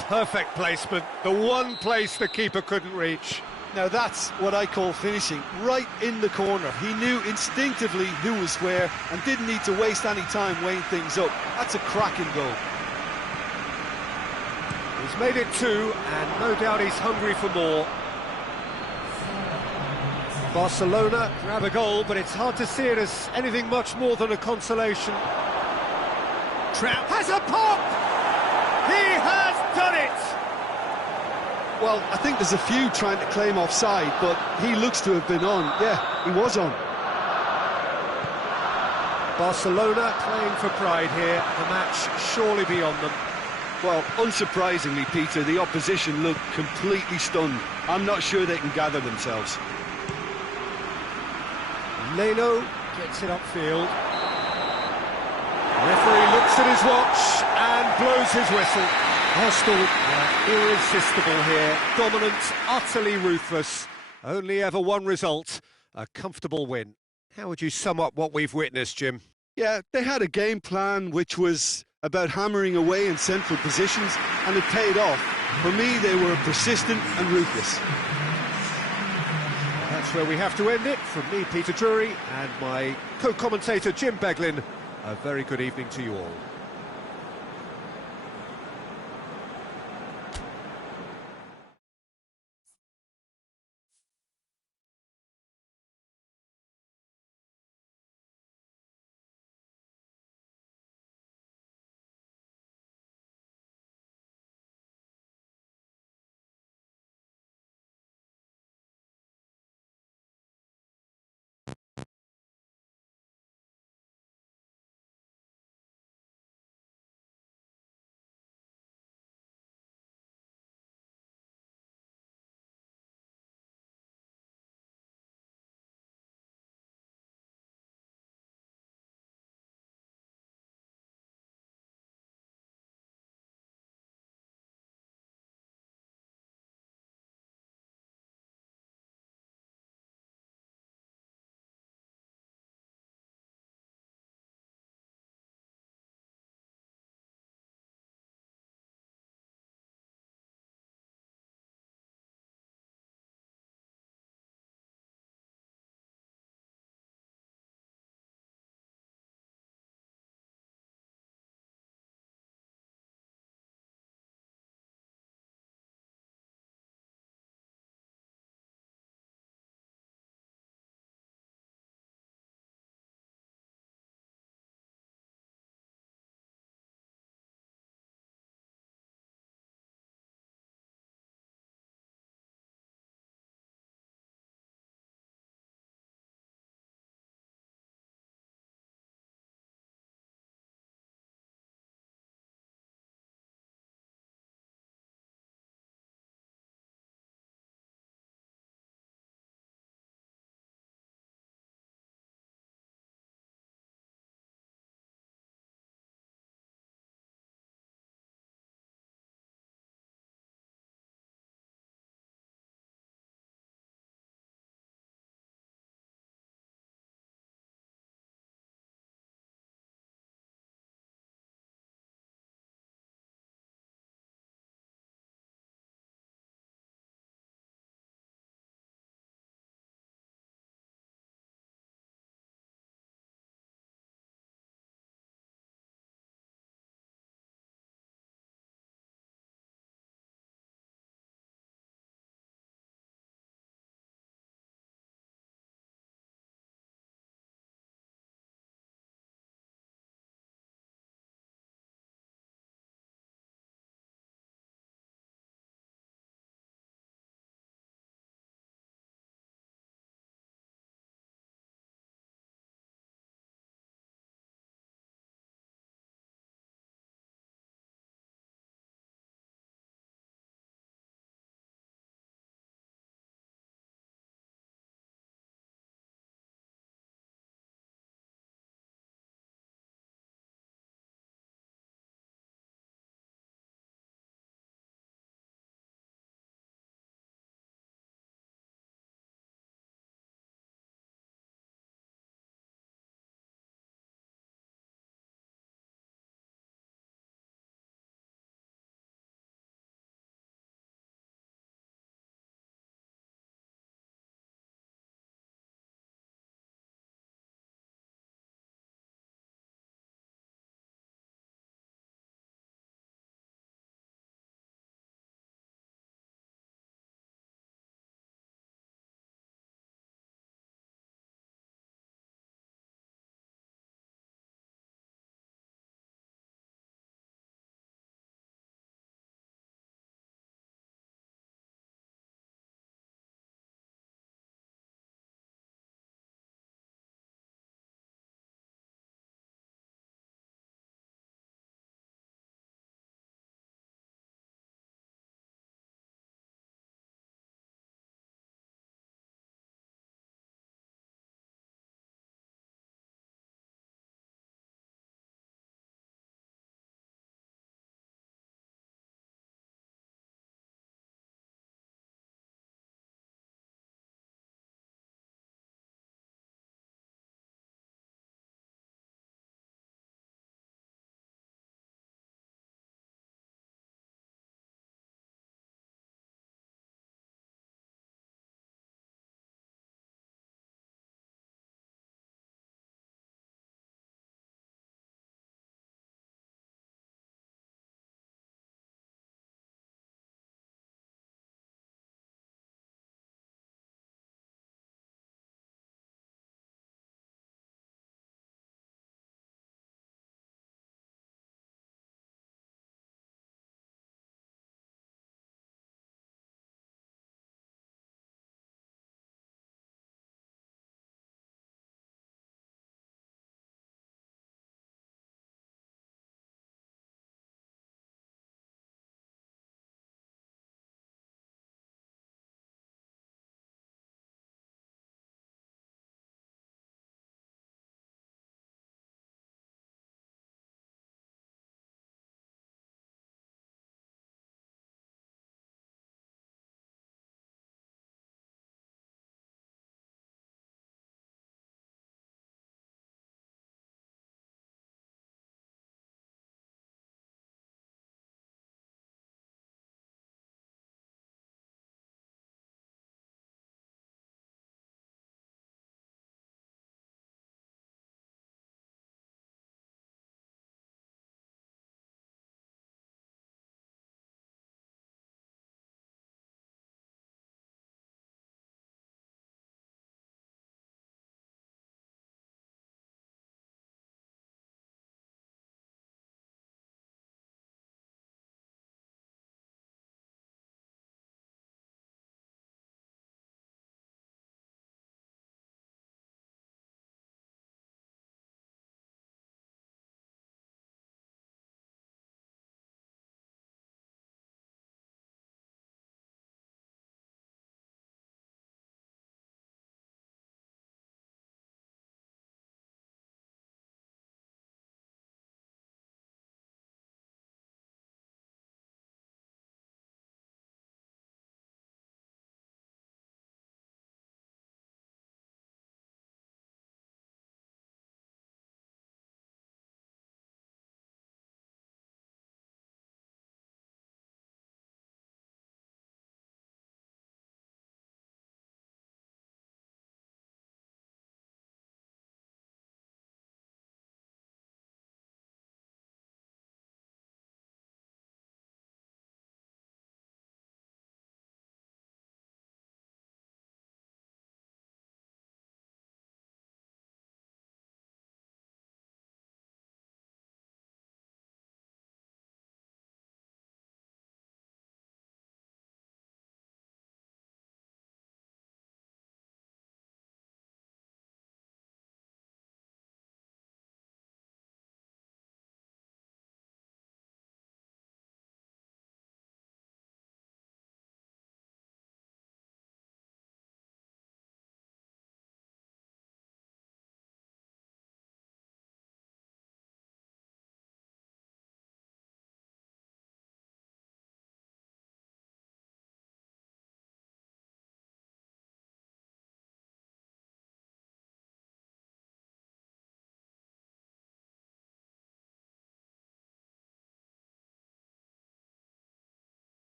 Perfect placement. The one place the keeper couldn't reach. Now that's what I call finishing, right in the corner. He knew instinctively who was where and didn't need to waste any time weighing things up. That's a cracking goal. He's made it two, and no doubt he's hungry for more. Barcelona grab a goal, but it's hard to see it as anything much more than a consolation. Trout has a pop! He has done it! Well, I think there's a few trying to claim offside, but he looks to have been on. Yeah, he was on. Barcelona playing for pride here, the match surely beyond them. Well, unsurprisingly, Peter, the opposition look completely stunned. I'm not sure they can gather themselves. Leno gets it upfield. Referee looks at his watch and blows his whistle. Arsenal are irresistible here, dominant, utterly ruthless. Only ever one result, a comfortable win. How would you sum up what we've witnessed, Jim? Yeah, they had a game plan which was about hammering away in central positions, and it paid off. For me, they were persistent and ruthless. That's where we have to end it. From me, Peter Drury, and my co-commentator, Jim Beglin, a very good evening to you all.